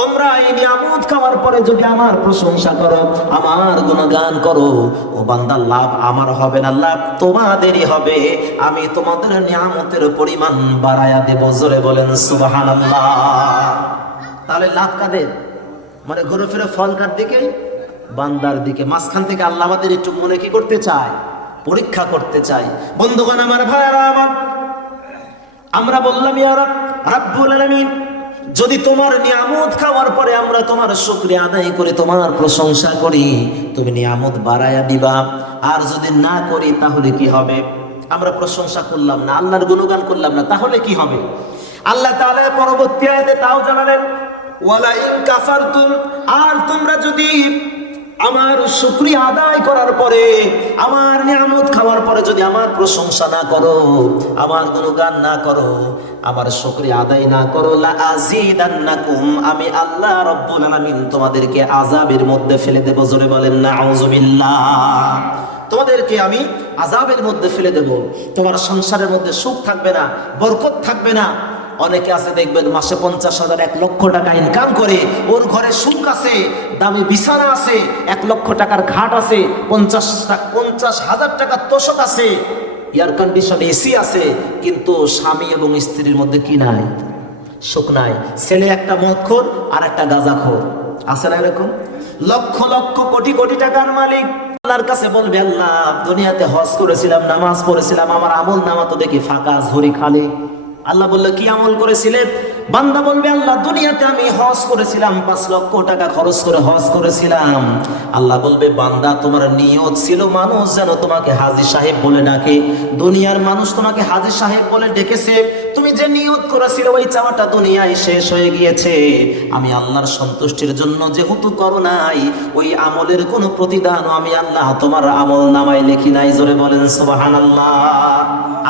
তোমরা এই নিয়ামত খাওয়ার পরে যদি আমার প্রশংসা করো, আমার গুণগান করো, ও বান্দা লাভ আমার হবে না, লাভ তোমাদেরই হবে। আমি তোমাদের নিয়ামতের পরিমাণ বাড়ায়া দেব। জোরে বলেন সুবহানাল্লাহ। তাহলে লাভ কাদের? মানে ঘুরে ফিরে ফল কার দিকে? বান্দার দিকে। মাঝখান থেকে আল্লাহ আমাদের একটু মনে কি করতে চায়? পরীক্ষা করতে চাই। বন্ধুগণ আমার, ভাইরা আমার, আমরা বললাম, ইয়া রাব্বুল আলামিন, যদি তোমার নিয়ামত খাওয়ার পরে আমরা তোমার শুকরিয়া আদায় করে তোমার প্রশংসা করি, তুমি নিয়ামত বাড়ায়া দিবা। আর যদি না করি তাহলে কি হবে? আমরা প্রশংসা করলাম না, আল্লাহর গুণগান করলাম না, তাহলে কি হবে? আল্লাহ তাআলা পরবর্তী আয়াতে তাও জানালেন, ওয়ালা ইন কাফারতুম। আর তোমরা যদি আমার শুকরিয়া আদায় করার পরে, আমার নিয়ামত খাওয়ার পরে পরে যদি আমার প্রশংসা না করো, আমার গুণগান না করো, আমার শুকরিয়া আদায় না করো, লা আযীদান্নাকুম, আমি আল্লাহ রাব্বুল আলামিন তোমাদেরকে আযাবের মধ্যে ফেলে দেব। জোরে বলেন নাউযুবিল্লাহ। তোমাদেরকে আমি আযাবের মধ্যে ফেলে দেব। তোমার সংসারের মধ্যে সুখ থাকবে না, বরকত থাকবে না। অনেকে আছে দেখবেন মাসে 50,000 1 লক্ষ টাকা ইনকাম করে, ওর ঘরে সুখ আছে, দামি বিছানা আছে, 1 লক্ষ টাকার খাট আছে, 50,000 টাকার তোষক আছে, এয়ার কন্ডিশন এসি আছে, কিন্তু স্বামী এবং স্ত্রীর মধ্যে কি নাই? সুখ নাই। ছেলে একটা মদখোর আর একটা গাঁজাখোর, আছে না এরকম? লক্ষ লক্ষ কোটি কোটি টাকার মালিক আল্লাহর কাছে বলবে, আল্লাহ দুনিয়াতে হজ করেছিলাম, নামাজ পড়েছিলাম, আমার আমল নামা তো দেখি ফাঁকা, ঝুরি খালি। আল্লাহ বললো, কি আমল করেছিলে? বান্দা বলবে, আল্লাহ দুনিয়াতে আমি হজ করেছিলাম, 5 লক্ষ টাকা খরচ করে হজ করেছিলাম। আল্লাহ বলবে, বান্দা তোমার নিয়ত ছিল মানুষ যেন তোমাকে হাজী সাহেব বলে ডাকে, দুনিয়ার মানুষ তোমাকে হাজী সাহেব বলে ডেকেছে, তুমি যে নিয়ত করেছিলে ওই চাওয়াটা দুনিয়ায় শেষ হয়ে গিয়েছে। আমি আল্লাহর সন্তুষ্টির জন্য যেহেতু করো নাই, ওই আমলের কোনো প্রতিদানও আমি আল্লাহ তোমার আমল নামায় লিখি নাই। জোরে বলেন সুবহানাল্লাহ।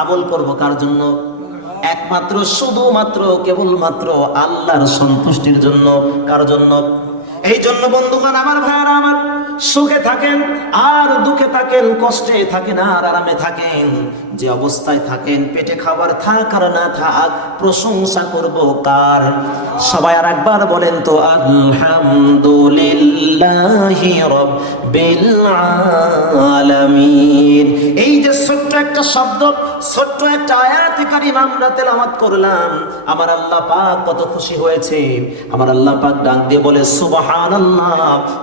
আমল করবো কার জন্য? একমাত্র শুধুমাত্র কেবলমাত্র আল্লাহর সন্তুষ্টির জন্য। কার জন্য? এই জন্য বন্ধুগণ আমার, ভাইয়ারা আমার, সুখে থাকেন আর দুঃখে থাকেন, কষ্টে থাকেন আর আরামে থাকেন, যে অবস্থায় থাকেন, পেটে খাবার থাক আর না থাক, প্রশংসা করব কার? সবাই আর একবার বলেন তো, আলহামদুলিল্লাহি রাব্বিল আলামিন। এই যে ছোট্ট একটা শব্দ, ছোট্ট একটা আয়াতে কারিমা আমরা তেলাওয়াত করলাম, আমার আল্লাহ পাক কত খুশি হয়েছে। আমার আল্লাহ পাক ডাক দিয়ে বলে সুবহানাল্লাহ।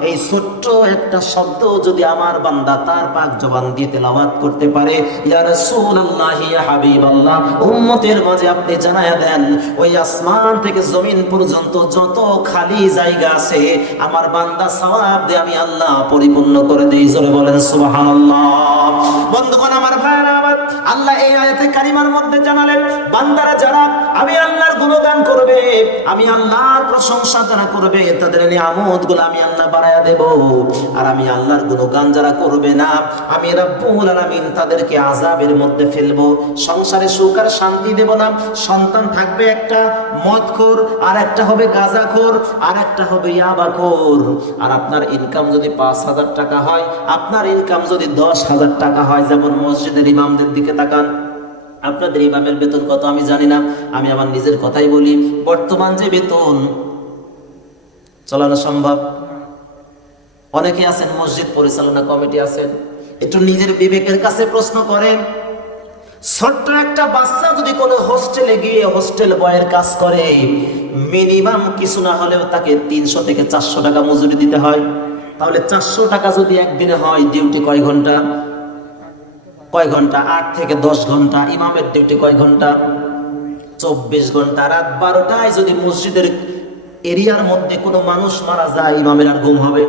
এই ছোট্ট একটা শব্দ যদি আমার বান্দা তার পাক জবান দিয়ে তেলাওয়াত করতে পারে, ইয়া রাসূলুল্লাহ, ইয়া হাবিবাল্লাহ, উম্মতের মাঝে আপনি জানায়া দেন, ওই আসমান থেকে জমিন পর্যন্ত যত খালি জায়গা আছে আমার বান্দা সওয়াব দিয়ে আমি আল্লাহ পরিপূর্ণ করে দেই। জোরে বলেন সুবহানাল্লাহ। বন্ধুগণ আমার, ভাইরা আমার, আল্লাহ এই আয়াতে কারিমার মধ্যে জানালেন, বান্দারা যারা আমি আল্লাহর গুণগান করবে, আমি আল্লাহর প্রশংসা যারা করবে, তাদের নিয়ামতগুলো আমি আল্লাহ বাড়ায়া দেব। আর আমি আল্লাহর গুণগান যারা করবে না, আমি রাব্বুল আলামিন তাদেরকে আযাবের মধ্যে ফেলবো, সংসারে সুখ আর শান্তি দেব না। সন্তান থাকবে একটা মদখোর, আর একটা হবে গাঁজাখোর, আর একটা হবে ইয়াবাখোর। আর আপনার ইনকাম যদি 5,000 টাকা হয়, আপনার ইনকাম যদি 10,000 টাকা হয়, যেমন মসজিদের ইমামদের দিকে তাকান, আপনাদের ইমামের বেতন কত আমি জানি না, আমি আমার নিজের কথাই বলি। বর্তমান যে বেতন চালানো সম্ভব? অনেকে আছেন মসজিদ পরিচালনা কমিটি আছেন, একটু নিজের বিবেকের কাছে প্রশ্ন করেন, ছোট্ট একটা বাচ্চা যদি কোনো হোস্টেলে গিয়ে হোস্টেল বয়ের কাজ করে, মিনিমাম কিছু না হলেও তাকে 300 থেকে 400 টাকা মজুরি দিতে হয়। তাহলে 400 টাকা যদি একদিনে হয়, ডিউটি কয় ঘন্টা? 8 থেকে 10 ঘন্টা। ইমামের ডিউটি কয় ঘন্টা? 24 ঘন্টা। রাত 12টায় যদি মসজিদের এরিয়ার মধ্যে কোনো মানুষ মারা যায়, ইমামের আর ঘুম হবে?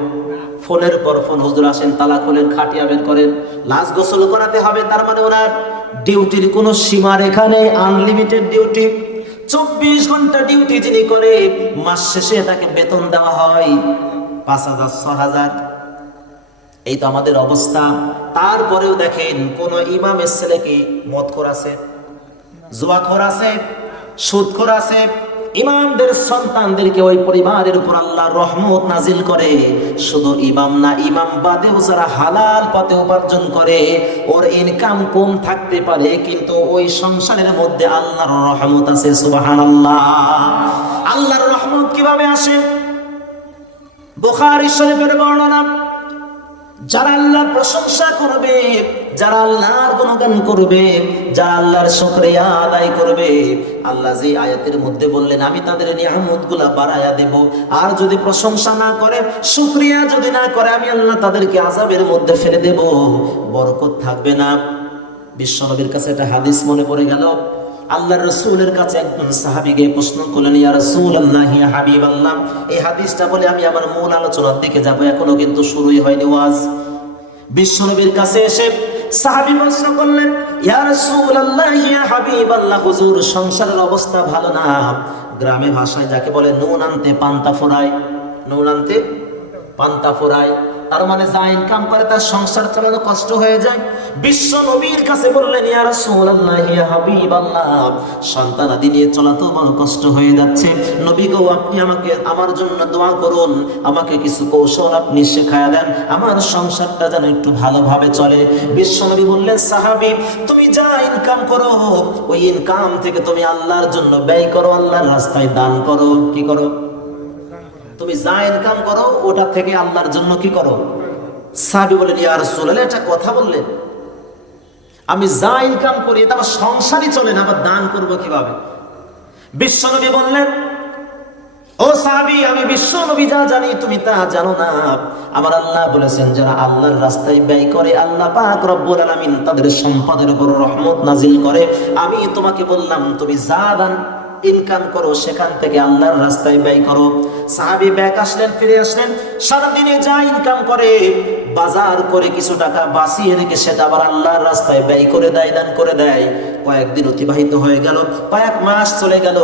ফোনের পর ফোন, হুজুর আসেন, তালা খোলেন, খাটিয়া বের করেন, লাশ গোসল করাতে হবে। তার মানে ওনার ডিউটির কোনো সীমা রেখা নেই, আনলিমিটেড ডিউটি। 24 ঘন্টা ডিউটি যিনি করে, মাস শেষে তাকে বেতন দেওয়া হয় 5,000 6,000। এই তো আমাদের অবস্থা। তারপরেও দেখেন, কোন ইমামের ছেলে কি মদখোর আছে, জুয়াখোর আছে, সুদখোর আছে? ইমামদের সন্তানদেরকে ওই পরিবারের উপর আল্লাহ রহমত নাজিল করে। শুধু ইমাম না, ইমাম বাদেও যারা হালাল পথে উপার্জন করে, ওর ইনকাম কম থাকতে পারে, কিন্তু ওই সংসারের মধ্যে আল্লাহর রহমত আছে। সুবহানাল্লাহ। আল্লাহর রহমত কিভাবে আসে? বুখারী শরীফের বর্ণনা, যারা আল্লাহর প্রশংসা করবে, যারা আল্লাহর গুণগান করবে, যারা আল্লাহর শুকরিয়া আদায় করবে, আল্লাহ যে আয়াতের মধ্যে বললেন আমি তাদের নিয়ামতগুলা বাড়ায়া দেব। আর যদি প্রশংসা না করে, শুকরিয়া যদি না করে, আমি আল্লাহ তাদেরকে আযাবের মধ্যে ফেলে দেব, বরকত থাকবে না। বিশ্বনবীর কাছে একটা হাদিস মনে পড়ে গেল। আল্লাহর রাসূলের কাছে একজন সাহাবী গিয়ে প্রশ্ন করলেন, ইয়া রাসূলুল্লাহ, ইয়া হাবিবাল্লাহ। এই হাদিসটা বলে আমি আমার মূল আলোচনার দিকে যাব, এখনো কিন্তু শুরুই হয়নি ওয়াজ। বিশ্বনবীর কাছে এসে সাহাবী প্রশ্ন করলেন, ইয়া রাসূলুল্লাহ, ইয়া হাবিবাল্লাহ, হুজুর সংসারের অবস্থা ভালো না। গ্রামে ভাষায় যাকে বলে নুন আনতে পান্তা ফোরায়, নুন আনতে পান্তা ফোরায়। তার মানে যা ইনকাম করে তার সংসার চালানো কষ্ট হয়ে যায়। বিশ্ব নবীর কাছে বললেন, ইয়া রাসূলুল্লাহ, ইয়া হাবিবাল্লাহ, সন্তানাদি নিয়ে চলা তো বড় কষ্ট হয়ে যাচ্ছে। নবী গো, আপনি আমাকে আমার জন্য দোয়া করুন, আমাকে কিছু কৌশল আপনি শেখায়া দেন, আমার সংসারটা যেন একটু ভালোভাবে চলে। বিশ্ব নবী বললেন, সাহাবী, তুমি যা ইনকাম করো ওই ইনকাম থেকে তুমি আল্লাহর জন্য ব্যয় করো, আল্লাহর রাস্তায় দান করো। কি করো? তুমি যা ইনকাম করো ওটা থেকে আল্লাহর জন্য কি করো? সাহাবী বলেন, ইয়া রাসূলুল্লাহ, এটা কথা বললেন, আমি যা ইনকাম করি এটা আমার সংসারই চলে না, আবার দান করব কিভাবে? বিশ্বনবী বললেন, ও সাহাবী, আমি বিশ্বনবী যা জানি তুমি তা জানো না। আমার আল্লাহ বলেছেন, যারা আল্লাহর রাস্তায় ব্যয় করে আল্লাহ পাক রব্বুল আলামিন তাদের সম্পদের উপর রহমত নাজিল করে। আমি তোমাকে বললাম, তুমি যা দান ইনকাম করো সেখান থেকে আল্লাহর রাস্তায় ব্যয় করো। সাহাবী ব্যাক আসলেন, ফিরে আসলেন, সারাদিনে যা ইনকাম করে বাজার করে কিছু টাকা বাঁচিয়ে রেখে সেটা আবার আল্লাহর রাস্তায় ব্যয় করে দেয়, দান করে দেয়। কয়েকদিন অতিবাহিত হয়ে গেল, কয়েক মাস চলে গেল,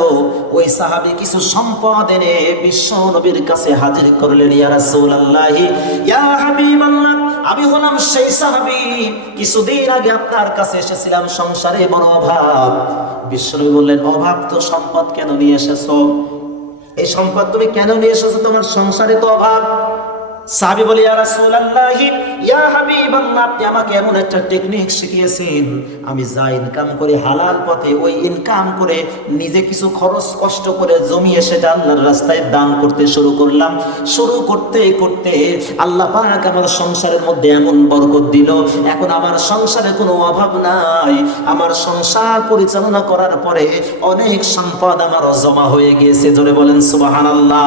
ওই সাহাবী কিছু সম্পদ এনে বিশ্ব নবীর কাছে হাজির করলেন। ইয়া রাসূলুল্লাহ, ইয়া হাবিবাল্লাহ, আমি হলাম সেই সাহাবী, কিছুদিন আগে আপনার কাছে এসেছিলাম, সংসারে বড় অভাব। বিশ্বনবী বললেন, অভাব তো সম্পদ কেন নিয়ে এসেছো? এই সম্পদ তুমি কেন নিয়ে এসেছো? তোমার সংসারে তো অভাব। সাহাবী বলে, ইয়া রাসূলুল্লাহ, ইয়া হাবিবাল্লাহ, আপনি আমাকে এমন একটা টেকনিক শিখিয়েছেন, আমি যা ইনকাম করি হালাল পথে, ওই ইনকাম করে নিজে কিছু খরচ কষ্ট করে জমিয়ে সেটা আল্লাহর রাস্তায় দান করতে শুরু করলাম। শুরু করতে করতে আল্লাহ পাক আমার সংসারের মধ্যে এমন বরকত দিল, এখন আমার সংসারে কোনো অভাব নাই। আমার সংসার পরিচালনা করার পরে অনেক সম্পদ আমার জমা হয়ে গিয়েছে। জোরে বলেন সুবহানাল্লাহ।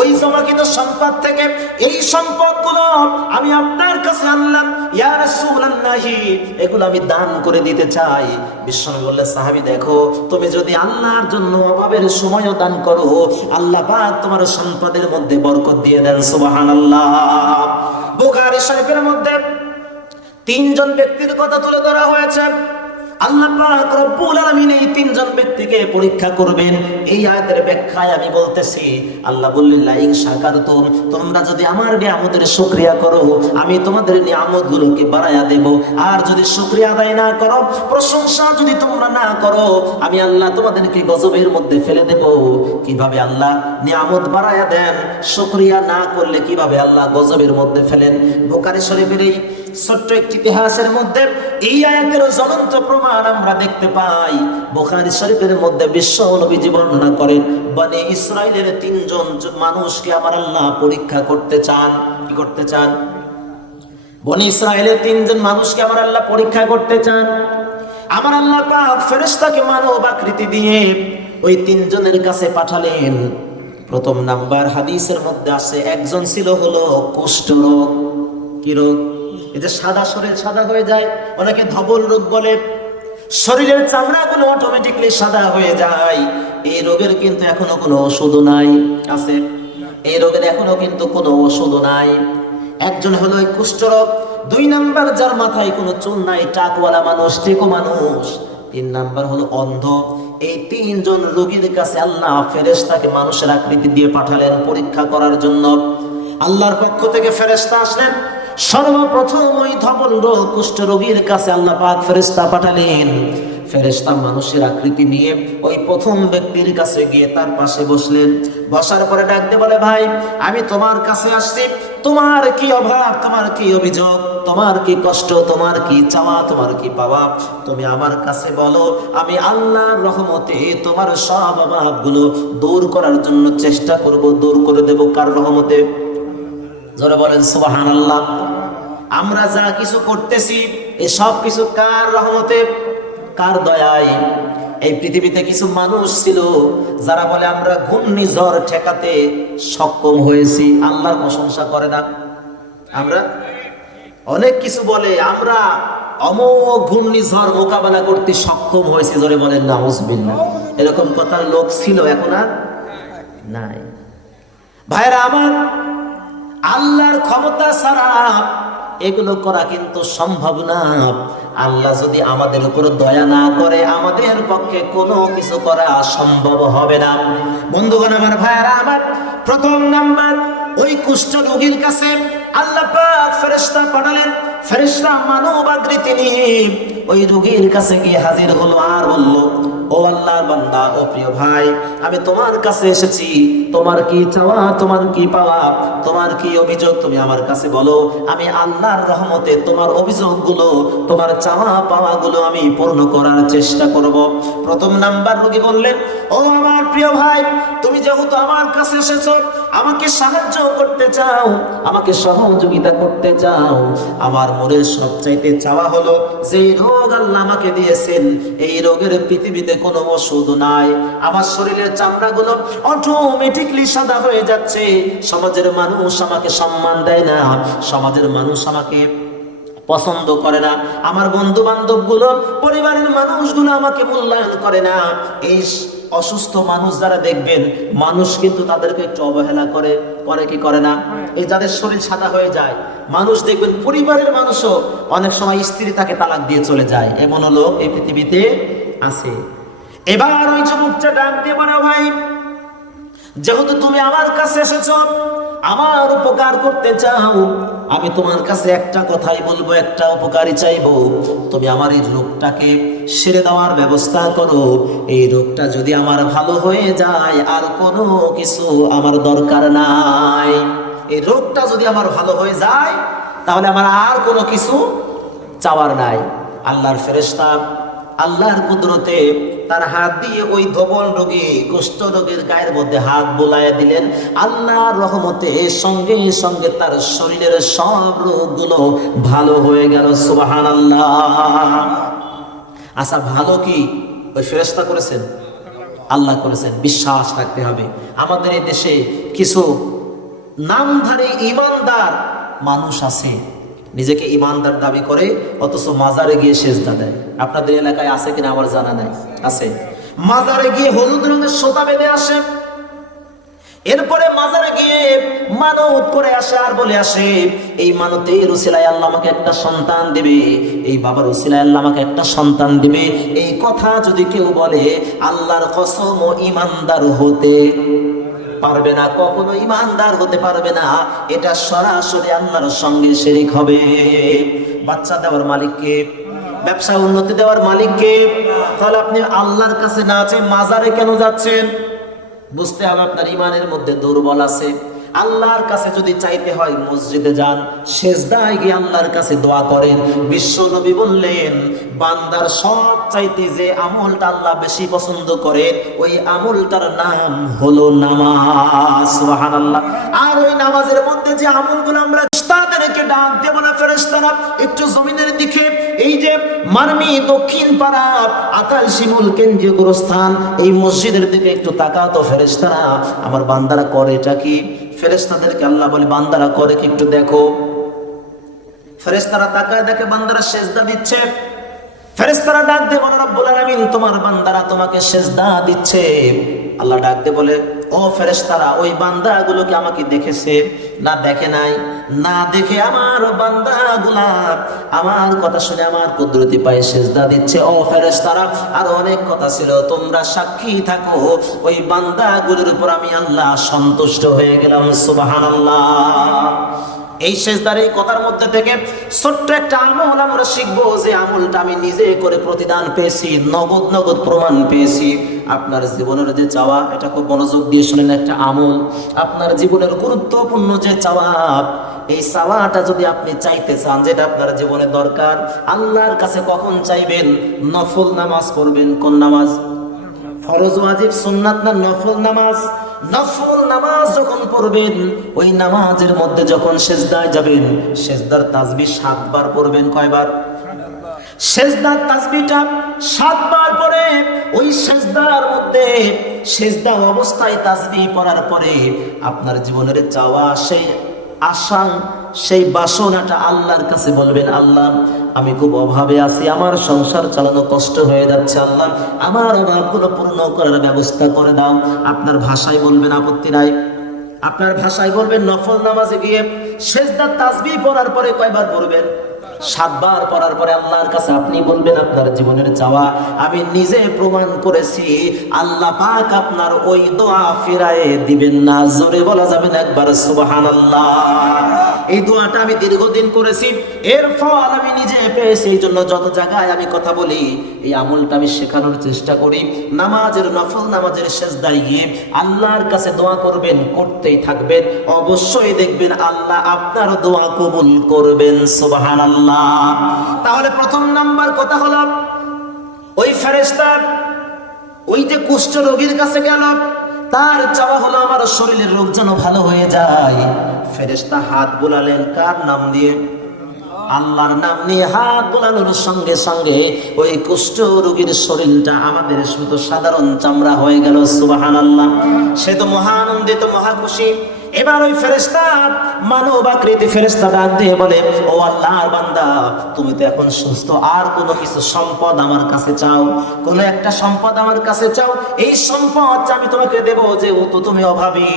ওই জমাকৃত সম্পদ থেকে এই সম্পদগুলো আমি আপনার কাছে আনলাম, ইয়া রাসূলুল্লাহ, এগুলো আমি দান করে দিতে চাই। বিশ্বনবী বললেন, সাহাবী, দেখো, তুমি যদি আল্লাহর জন্য অভাবের সময়ও দান করো, আল্লাহ পাক তোমার সম্পদের মধ্যে বরকত দিয়ে দেন। সুবহানাল্লাহ। বুখারী শরীফের মধ্যে তিনজন ব্যক্তির কথা তুলে ধরা হয়েছে। আল্লাহ পাক রব্বুল আলামিন এই তিনজন ব্যক্তিকে পরীক্ষা করবেন। এই আয়াতের ব্যাখ্যায় আমি বলতেছি, আল্লাহ বললেন, লা ইন শাকারতুম, তোমরা যদি আমার নিয়ামতের শুকরিয়া করো আমি তোমাদের নিয়ামতগুলোকে বাড়ায়া দেব, আর যদি শুকরিয়া আদায় না করো, প্রশংসা যদি তোমরা না করো, আমি আল্লাহ তোমাদেরকে গজবের মধ্যে ফেলে দেব। কিভাবে আল্লাহ নিয়ামত বাড়ায়া দেন, শুকরিয়া না করলে কিভাবে আল্লাহ গজবের মধ্যে ফেলেন? বুখারী শরীফের এই ছোট্ট একটি ইতিহাসের মধ্যে এই আয়াতের জ্বলন্ত প্রমাণ আমরা দেখতে পাই। বুখারী শরীফের মধ্যে বিশ্ব নবীজি বর্ণনা করেন, বনি ইসরাইলের তিনজন মানুষকে আমার আল্লাহ পরীক্ষা করতে চান। কি করতে চান? বনি ইসরাইলের তিনজন মানুষকে আমার আল্লাহ পরীক্ষা করতে চান। আমার আল্লাহ পাক ফেরেশতাকে মানব আকৃতি দিয়ে ওই তিনজনের কাছে পাঠালেন। প্রথম নাম্বার হাদিসের মধ্যে আছে, একজন ছিল হলো কুষ্ঠ রোগ। কি রোগ? এই যে সাদা, শরীর সাদা হয়ে যায়, অনেকে ধবল রোগ বলে। শরীরের চামড়াগুলো অটোমেটিকলি সাদা হয়ে যায়। এই রোগের কিন্তু এখনো কোনো ওষুধ নাই। আছে? এই রোগের এখনো কিন্তু কোনো ওষুধ নাই। একজন হলো এই কুষ্ঠরোগ। দুই নাম্বার, যার মাথায় কোনো চুল নাই, টাকওয়ালা মানুষ, টেকো মানুষ। তিন নাম্বার হলো অন্ধ। এই তিনজন রোগীর কাছে আল্লাহ ফেরেশতাকে মানুষের আকৃতি দিয়ে পাঠালেন পরীক্ষা করার জন্য। আল্লাহর পক্ষ থেকে ফেরেশতা আসলেন। সর্বপ্রথম ওই ধবল রোগ কুষ্ঠ রোগীর কাছে আল্লাহ পাক ফেরেশতা পাঠালেন। ফেরেশতা মানুষের আকৃতি নিয়ে ওই প্রথম ব্যক্তির কাছে গিয়ে তার পাশে বসলেন। বসার পরে ডাক দিয়ে বলে, ভাই, আমি তোমার কাছে আসছি, তোমার কি অভাব, তোমার কি অভিযোগ, তোমার কি কষ্ট, তোমার কি চাওয়া, তোমার কি পাওয়া, তুমি আমার কাছে বলো, আমি আল্লাহর রহমতে তোমার সব অভাবগুলো দূর করার জন্য চেষ্টা করব, দূর করে দেব। কার রহমতে? জোরে বলেন সুবহানাল্লাহ। আমরা যা কিছু করতেছি এই সব কিছু কার রহমতে, কার দয়ায়? এই পৃথিবীতে কিছু মানুষ ছিল যারা বলে আমরা ঘূর্ণিঝড় ঠেকাতে সক্ষম হয়েছি, আল্লাহর প্রশংসা করে না। আমরা অনেক কিছু বলে আমরা অমোঘ ঘূর্ণিঝড় মোকাবেলা করতে সক্ষম হয়েছি। জোরে বলেন নাউজুবিল্লাহ। এরকম কথার লোক ছিল, এখন আর নাই। ভাইরা আমার, আল্লাহর ক্ষমতা ছাড়া এগুলো করা কিন্তু সম্ভব না। আল্লাহ যদি আমাদের উপর দয়া না করে আমাদের পক্ষে কোনো কিছু করা সম্ভব হবে না। বন্ধুগণ আমার, ভাইরা আমার, প্রথম নাম্বার, ওই কুষ্ঠ রোগীর কাছে আল্লাহ পাক ফেরেশতা পাঠালেন। ফেরেশতা মানব আকৃতি নিয়ে ওই রোগীর কাছে গিয়ে হাজির হলো আর বলল, ও আল্লাহর বান্দা, ও প্রিয় ভাই, আমি তোমার কাছে এসেছি। তোমার কি চাওয়া, তোমার কি পাওয়া, তোমার কি অভিযোগ, তুমি আমার কাছে বলো। আমি আল্লাহর রহমতে তোমার অভিযোগগুলো, তোমার চাওয়া পাওয়াগুলো আমি পূর্ণ করার চেষ্টা করব। প্রথম নাম্বার রোগী বললেন, ও আমার প্রিয় ভাই, তুমি যেহেতু আমার কাছে এসেছো, আমাকে সাহায্য করতে চাও, আমাকে সহযোগিতা করতে চাও, আমার মনের সবচাইতে চাওয়া হলো যে রোগ আল্লাহ আমাকে দিয়েছেন, এই রোগের পৃথিবীতে কোনো ওষুধ নাই। আমার শরীরের চামড়াগুলো অটোমেটিকলি সাদা হয়ে যাচ্ছে। সমাজের মানুষ আমাকে সম্মান দেয় না, সমাজের মানুষ আমাকে পছন্দ করে না, আমার বন্ধু বান্ধব গুলো, পরিবারের মানুষগুলো আমাকে মূল্যায়ন করে না। এই অসুস্থ মানুষ যারা দেখবেন, মানুষ কিন্তু তাদেরকে একটু অবহেলা করে, করে কি করে না? এই যাদের শরীর সাদা হয়ে যায়, মানুষ দেখবেন পরিবারের মানুষও অনেক সময় স্ত্রী তাকে তালাক দিয়ে চলে যায়, এমন লোক এই পৃথিবীতে আছে। এবার ওই যুবকটা ডাক দিয়ে বলে, ভাই, যেহেতু তুমি আমার কাছে এসেছো, আমার উপকার করতে চাও, আমি তোমার কাছে একটা কথাই বলবো, একটা উপকারই চাইবো। তুমি আমার এই রোগটাকে সেরে দেওয়ার ব্যবস্থা করো। এই রোগটা যদি আমার ভালো হয়ে যায়, আর কোনো কিছু আমার দরকার নাই। এই রোগটা যদি আমার ভালো হয়ে যায়, তাহলে আমার আর কোনো কিছু চাওয়ার নাই। আল্লাহর ফেরেশতা আল্লাহর কুদরতে তার হাত দিয়ে ওই ধবল রোগী, কুষ্ঠ রোগীর গায়ের মধ্যে হাত বোলায় দিলেন। আল্লাহর রহমতে সঙ্গে সঙ্গে তার শরীরের সব রোগগুলো ভালো হয়ে গেল। সুবহানাল্লাহ। আচ্ছা, ভালো কি ওই ফেরেশতা করেছেন? আল্লাহ করেছেন। বিশ্বাস রাখতে হবে। আমাদের এই দেশে কিছু নামধারী ইমানদার মানুষ আছে, নিজেকে ইমানদার দাবি করে, অথচ মাজারে গিয়ে সেজদা দেয়। আপনাদের এলাকায় আছে কিনা আমার জানা নাই। আছে। মাজারে গিয়ে হলুদ রঙের সুতা বেঁধে আসে, এরপরে মাজারে গিয়ে মানত করে আসে, আর বলে আসে, এই মানতের উসিলায় আল্লাহ আমাকে একটা সন্তান দিবে, এই বাবার উসিলায় আল্লাহ আমাকে একটা সন্তান দিবে। এই কথা যদি কেউ বলে, আল্লাহর কসম, ও ইমানদার হতে পারবে না, কখনো ইমানদার হতে পারবে না। এটা সরাসরি আল্লাহর সঙ্গে শিরক হবে। বাচ্চা দেওয়ার মালিককে, ব্যবসা উন্নতি দেওয়ার মালিককে, তাহলে আপনি আল্লাহর কাছে না চেয়ে মাজারে কেন যাচ্ছেন? বুঝতে হবে আপনার ইমানের মধ্যে দুর্বল আছে। আল্লাহর কাছে যদি চাইতে হয়, মসজিদে যান, সেজদায় গিয়ে আল্লাহর কাছে দোয়া করেন। বিশ্ব নবী বললেন, বান্দার সব চাইতে যে আমলটা আল্লাহ বেশি পছন্দ করে, ওই আমলটার নাম হলো নামাজ। সুবহানাল্লাহ। আর ওই নামাজের মধ্যে যে আমলগুলো আমরা, তাদেরকে ডাক দেব না, ফেরেশতারা একটু জমিনের দিকে, এই যে মারমি দক্ষিণ পাড়া আকাল শিমুল কেন্দ্রীয় গোরস্থান, এই মসজিদের দিকে একটু তাকাও তো ফেরেশতারা, আমার বান্দারা করে এটা কি? ফেরেশতাদেরকে আল্লাহ বলে, বান্দারা করে কি একটু দেখো। ফেরেশতারা তাকায়, দেখে বান্দারা সেজদা দিচ্ছে। ফেরেশতারা ডাক দিয়ে বলে, রব্বুল আলামিন, তোমার বান্দারা তোমাকে সেজদা দিচ্ছে। আল্লাহ ডাক দিয়ে বলে, ও ফেরেশতারা, ওই বান্দাগুলোকে আমাকে দেখেছে না দেখে নাই? না দেখে আমার বান্দাগুলা আমার কথা শুনে আমার কুদরতি পায়ে সেজদা দিচ্ছে। ও ফেরেশতারা, আর অনেক কথা ছিল, তোমরা সাক্ষী থাকো, ওই বান্দাগুলোর উপর আমি আল্লাহ সন্তুষ্ট হয়ে গেলাম। সুবহানাল্লাহ। এই সেজদার এই কথার মধ্যে থেকে ছোট্ট একটা আমল আমরা শিখবো, যে আমলটা আমি নিজে করে প্রতিদান পেয়েছি, নগদ নগদ প্রমাণ পেয়েছি। আপনার জীবনের যে চাওয়া, এটা খুব মনোযোগ দিয়ে শুনেন, একটা আমল। আপনার জীবনের গুরুত্বপূর্ণ যে চাওয়া, এই চাওয়াটা যদি আপনি চাইতে চান, যেটা আপনার জীবনে দরকার, আল্লাহর কাছে কখন চাইবেন? নফল নামাজ পড়বেন। কোন নামাজ? ফরজ, ওয়াজিব, সুন্নাত না নফল নামাজ? নফল নামাজ যখন পড়বেন, ওই নামাজের মধ্যে যখন সেজদায় যাবেন, সেজদার তাসবিহ 7 বার পড়বেন। কয়বার? সেজদার তাসবিহটা 7 বার পড়ে ওই সেজদার মধ্যে, সেজদা অবস্থায় তাসবিহ পড়ার পরে আপনার জীবনের চাওয়া, সেই আশা, সেই বাসনাটা আল্লাহর কাছে বলবেন, আল্লাহ, আমি খুব অভাবে আছি, আমার সংসার চালানো কষ্ট হয়ে যাচ্ছে, আল্লাহ আমার অভাবগুলো পূর্ণ করার ব্যবস্থা করে দাও। আপনার ভাষায় বলবেন, আপত্তি নাই। আপনার ভাষায় বলবেন। নফল নামাজে গিয়ে সেজদার তাসবিহ পড়ার পরে কয়বার পড়বেন? 7 বার পড়ার পরে আল্লাহর কাছে আপনি বলবেন আপনার জীবনের চাওয়া। আমি নিজে প্রমাণ করেছি আল্লাহ পাক আপনার ওই দোয়া ফিরায়ে দিবেন না। জোরে বলা যাবে না একবার সুবহানাল্লাহ। এই দোয়াটা আমি দীর্ঘদিন করেছি, এর ফল আমি নিজে পেয়েছি। এই জন্য যত জায়গায় আমি কথা বলি এই আমলটা আমি শেখানোর চেষ্টা করি। নামাজের নফল নামাজের সেজদায় গিয়ে আল্লাহর কাছে দোয়া করবেন, করতেই থাকবেন, অবশ্যই দেখবেন আল্লাহ আপনার দোয়া কবুল করবেন। সুবহানাল্লাহ। তাহলে প্রথম নাম্বার কথা হলো ওই ফেরেশতা ওই যে কুষ্ঠ রোগীর কাছে গেল, তার চাওয়া হলো আমার শরীরের রোগ যেন ভালো হয়ে যায়। ফেরেশতা হাত বুলালেন কার নাম দিয়ে? আল্লাহর নাম নিয়ে হাত বুলানোর সঙ্গে সঙ্গে ওই কুষ্ঠ রোগীর শরীরটা আমাদের মতো সাধারণ চামড়া হয়ে গেল। সুবহানাল্লাহ। সে তো মহা আনন্দিত, মহা খুশি। এবার ওই ফেরেশতা মানব আকৃতি ফেরেশতা ডাক দিয়ে বলে, ও আল্লাহর বান্দা, তুমি তো এখন সুস্থ, আর কোনো কিছু সম্পদ আমার কাছে চাও, কোনো একটা সম্পদ আমার কাছে চাও, এই সম্পদ আমি তোমাকে দেবো। যে তো তুমি অভাবী,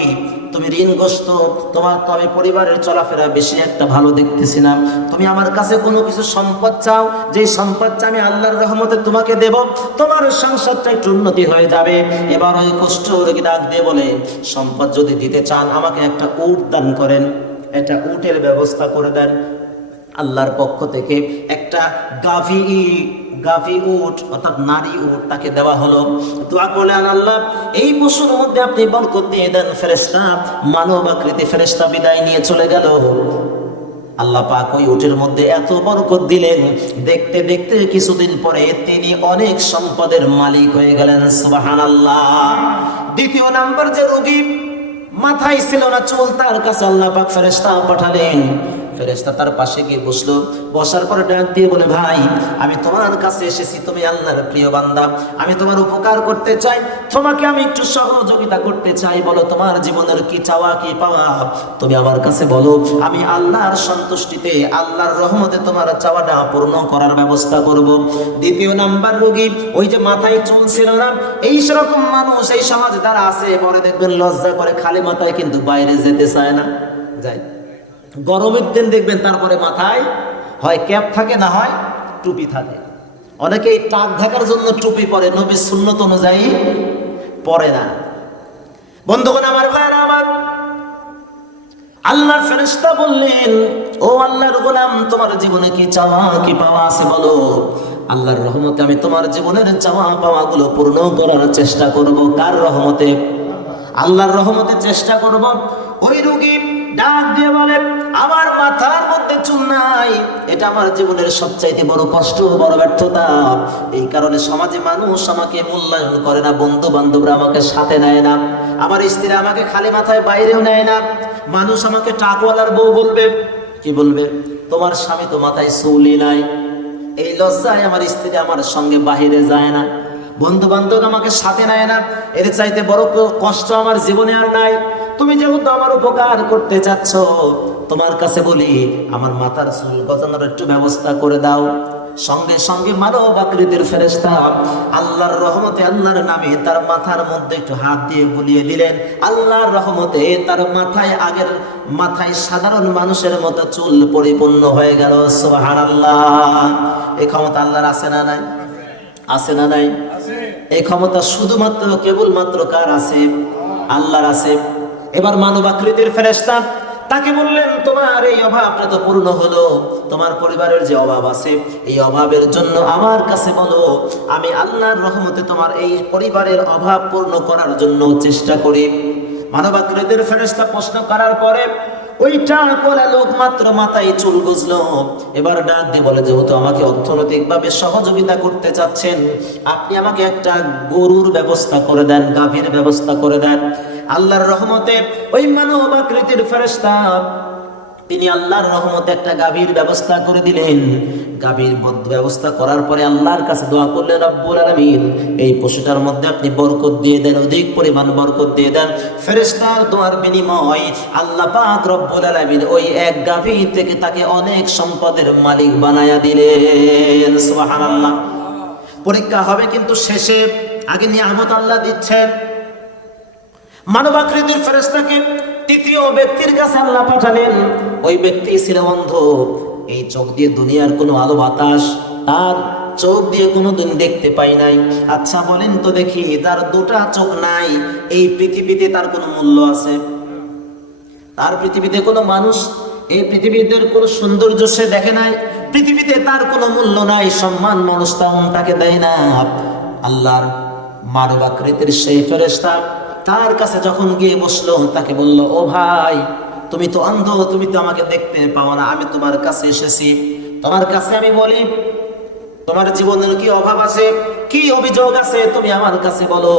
তুমি ঋণগ্রস্ত, তোমার তো আমি পরিবারের চলাফেরা বেশি একটা ভালো দেখতেছি না, তুমি আমার কাছে কোনো কিছু সম্পদ চাও, যে সম্পদটা আমি আল্লাহর রহমতে তোমাকে দেব, তোমার সংসারটা একটু উন্নতি হয়ে যাবে। এবার ওই কুষ্ঠ রোগী ডাক দিয়ে বলে, সম্পদ যদি দিতে চান আমাকে একটা উট দান করেন, একটা উটের ব্যবস্থা করে দেন। আল্লাহর পক্ষ থেকে একটা গাভী উট অর্থাৎ নারী উট তাকে দেওয়া হলো। দোয়া করলেন, আল্লাহ এই পশুর মধ্যে আপনি বরকত দিয়ে দেন। ফেরেশতা মানব আকৃতি ফেরেশতা বিদায় নিয়ে চলে গেল। আল্লাহ পাক ওই উটের মধ্যে এত বরকত দিলেন, দেখতে দেখতে কিছুদিন পরে তিনি অনেক সম্পদের মালিক হয়ে গেলেন। সুবহানাল্লাহ। দ্বিতীয় নাম্বার যে রোগী, মাথায় ছিল না চুল, তার কাছে আল্লাহ পাক ফেরেশতা পাঠালেন। ফেরেশতা তার পাশে গিয়ে বসলো, বসার পরে ডাক দিয়ে বলে, ভাই আমি তোমার কাছে এসেছি, তুমি আল্লাহর প্রিয় বান্দা, আমি তোমার উপকার করতে চাই, তোমাকে আমি একটু সহযোগিতা করতে চাই, বলো তোমার জীবনের কি চাওয়া কি পাওয়া, তুমি আমার কাছে বলো, আমি আল্লাহর সন্তুষ্টিতে আল্লাহর রহমতে তোমার চাওয়াটা পূর্ণ করার ব্যবস্থা করব। দ্বিতীয় নাম্বার রোগী, ওই যে মাথায় চুল ছিল না, এই সেরকম মানুষ এই সমাজে তারা আছে, পরে দেখবেন লজ্জা করে খালি মাথায় কিন্তু বাইরে যেতে চায় না, যায়। গরমের দিন দেখবেন তারপরে মাথায় হয় ক্যাপ থাকে, না হয় টুপি থাকে। অনেকে এই টাক ঢাকার জন্য টুপি পরে, নবীর সুন্নত অনুযায়ী পরে না। বন্ধুগণ আমার, ভাইরা আমার, আল্লাহর ফেরেশতা বললেন, ও আল্লাহর গোলাম, তোমার জীবনে কি চাওয়া কি পাওয়া আছে বলো, আল্লাহর রহমতে আমি তোমার জীবনের চাওয়া পাওয়া গুলো পূর্ণ করার চেষ্টা করব। কার রহমতে? আল্লাহর রহমতে চেষ্টা করব। ওই রোগী ডাক দিয়ে বলে, আমার মাথার মধ্যে চুল নাই, এটা আমার জীবনের সবচাইতে বড় কষ্ট, বড় ব্যর্থতা। এই কারণে সমাজে মানুষ আমাকে মূল্যায়ন করে না, বন্ধু বান্ধবরা আমাকে সাথে নেয় না, আমার স্ত্রী আমাকে খালি মাথায় বাইরেও নেয় না। মানুষ আমাকে টাকওয়ালার বউ বলবে। কি বলবে? তোমার স্বামী তো মাথায় চুলই নাই। এই লজ্জায় আমার স্ত্রী আমার সঙ্গে বাহিরে যায় না, বন্ধু বান্ধব আমাকে সাথে নেয় না। এর চাইতে বড় কষ্ট আমার জীবনে আর নাই। তুমি যেহেতু আমার উপকার করতে চাচ্ছ, তোমার কাছে বলি আমার মাথার চুল গজানোর একটু ব্যবস্থা করে দাও। সঙ্গে সঙ্গে মানব আকৃতির ফেরেশতা আল্লাহর রহমতে আল্লাহর নামে তার মাথার মধ্যে একটু হাত দিয়ে বুলিয়ে দিলেন। আল্লাহর রহমতে তার আগের মাথায় সাধারণ মানুষের মতো চুল পরিপূর্ণ হয়ে গেল। সুবহানাল্লাহ। এই ক্ষমতা আল্লাহর আছে না নাই? আছে না নাই? এই ক্ষমতা শুধুমাত্র কেবলমাত্র কার আছে? আল্লাহর আছে। এবার মানব আকৃতির ফেরেশতা তাকে বললেন, তোমার এই অভাবটা তো পূর্ণ হলো, তোমার পরিবারের যে অভাব আছে এই অভাবের জন্য আমার কাছে বলো, আমি আল্লাহর রহমতে তোমার এই পরিবারের অভাব পূর্ণ করার জন্য চেষ্টা করি। মানব আকৃতির ফেরেশতা প্রশ্ন করার পরে ওইটা কোলা লোক মাত্র মাথায় চুল গজলো। এবার ডাক দিয়ে বলে, যেহেতু আমাকে অর্থনৈতিকভাবে সহযোগিতা করতে চাচ্ছেন, আপনি আমাকে একটা গরুর ব্যবস্থা করে দেন, গাভীর ব্যবস্থা করে দেন। আল্লাহর রহমতে ওই মানব আকৃতির ফেরেশতা তিনি আল্লাহর রহমতে একটা গাভীর ব্যবস্থা করে দিলেন। গাভীর ব্যবস্থা করার পরে আল্লাহর কাছে দোয়া করলেন, রব্বুল আলামিন এই পশুটার মধ্যে আপনি বরকত দিয়ে দেন, অধিক পরিমাণ বরকত দিয়ে দেন। ফেরেশতার দোয়ার বিনিময় আল্লাহ পাক রব্বুল আলামিন ওই এক গাভী থেকে তাকে অনেক সম্পদের মালিক বানায়া দিলেন। সুবহানাল্লাহ। পরীক্ষা হবে কিন্তু শেষে, আগে নিয়ামত আল্লাহ দিচ্ছেন। মানব আকৃতির ফেরেশতাকে তৃতীয় ব্যক্তির কাছে আল্লাহ পাঠালেন। ওই ব্যক্তি ছিল অন্ধ। এই চোখ দিয়ে দুনিয়ার কোনো আলো বাতাস তার চোখ দিয়ে কোনোদিন দেখতে পাই নাই। আচ্ছা বলেন তো দেখি, তার দুটা চোখ নাই, এই পৃথিবীতে তার কোনো মূল্য আছে? তার পৃথিবীতে কোনো মানুষ এই পৃথিবীতে কোনো সৌন্দর্য সে দেখে নাই, পৃথিবীতে তার কোনো মূল্য নাই, সম্মান মানুষ তেমন তাকে দেয় না। আল্লাহর মানব আকৃতির সেই ফেরেশতা তার কাছে যখন গিয়ে বসলো, তাকে বলল, ও ভাই, তুমি তো অন্ধ, তুমি তো আমাকে দেখতে পাও না, আমি তোমার কাছে এসেছি, তোমার কাছে আমি বলি, তোমার জীবনের কি অভাব আছে, কি অভিযোগ আছে, তুমি আমার কাছে বলো,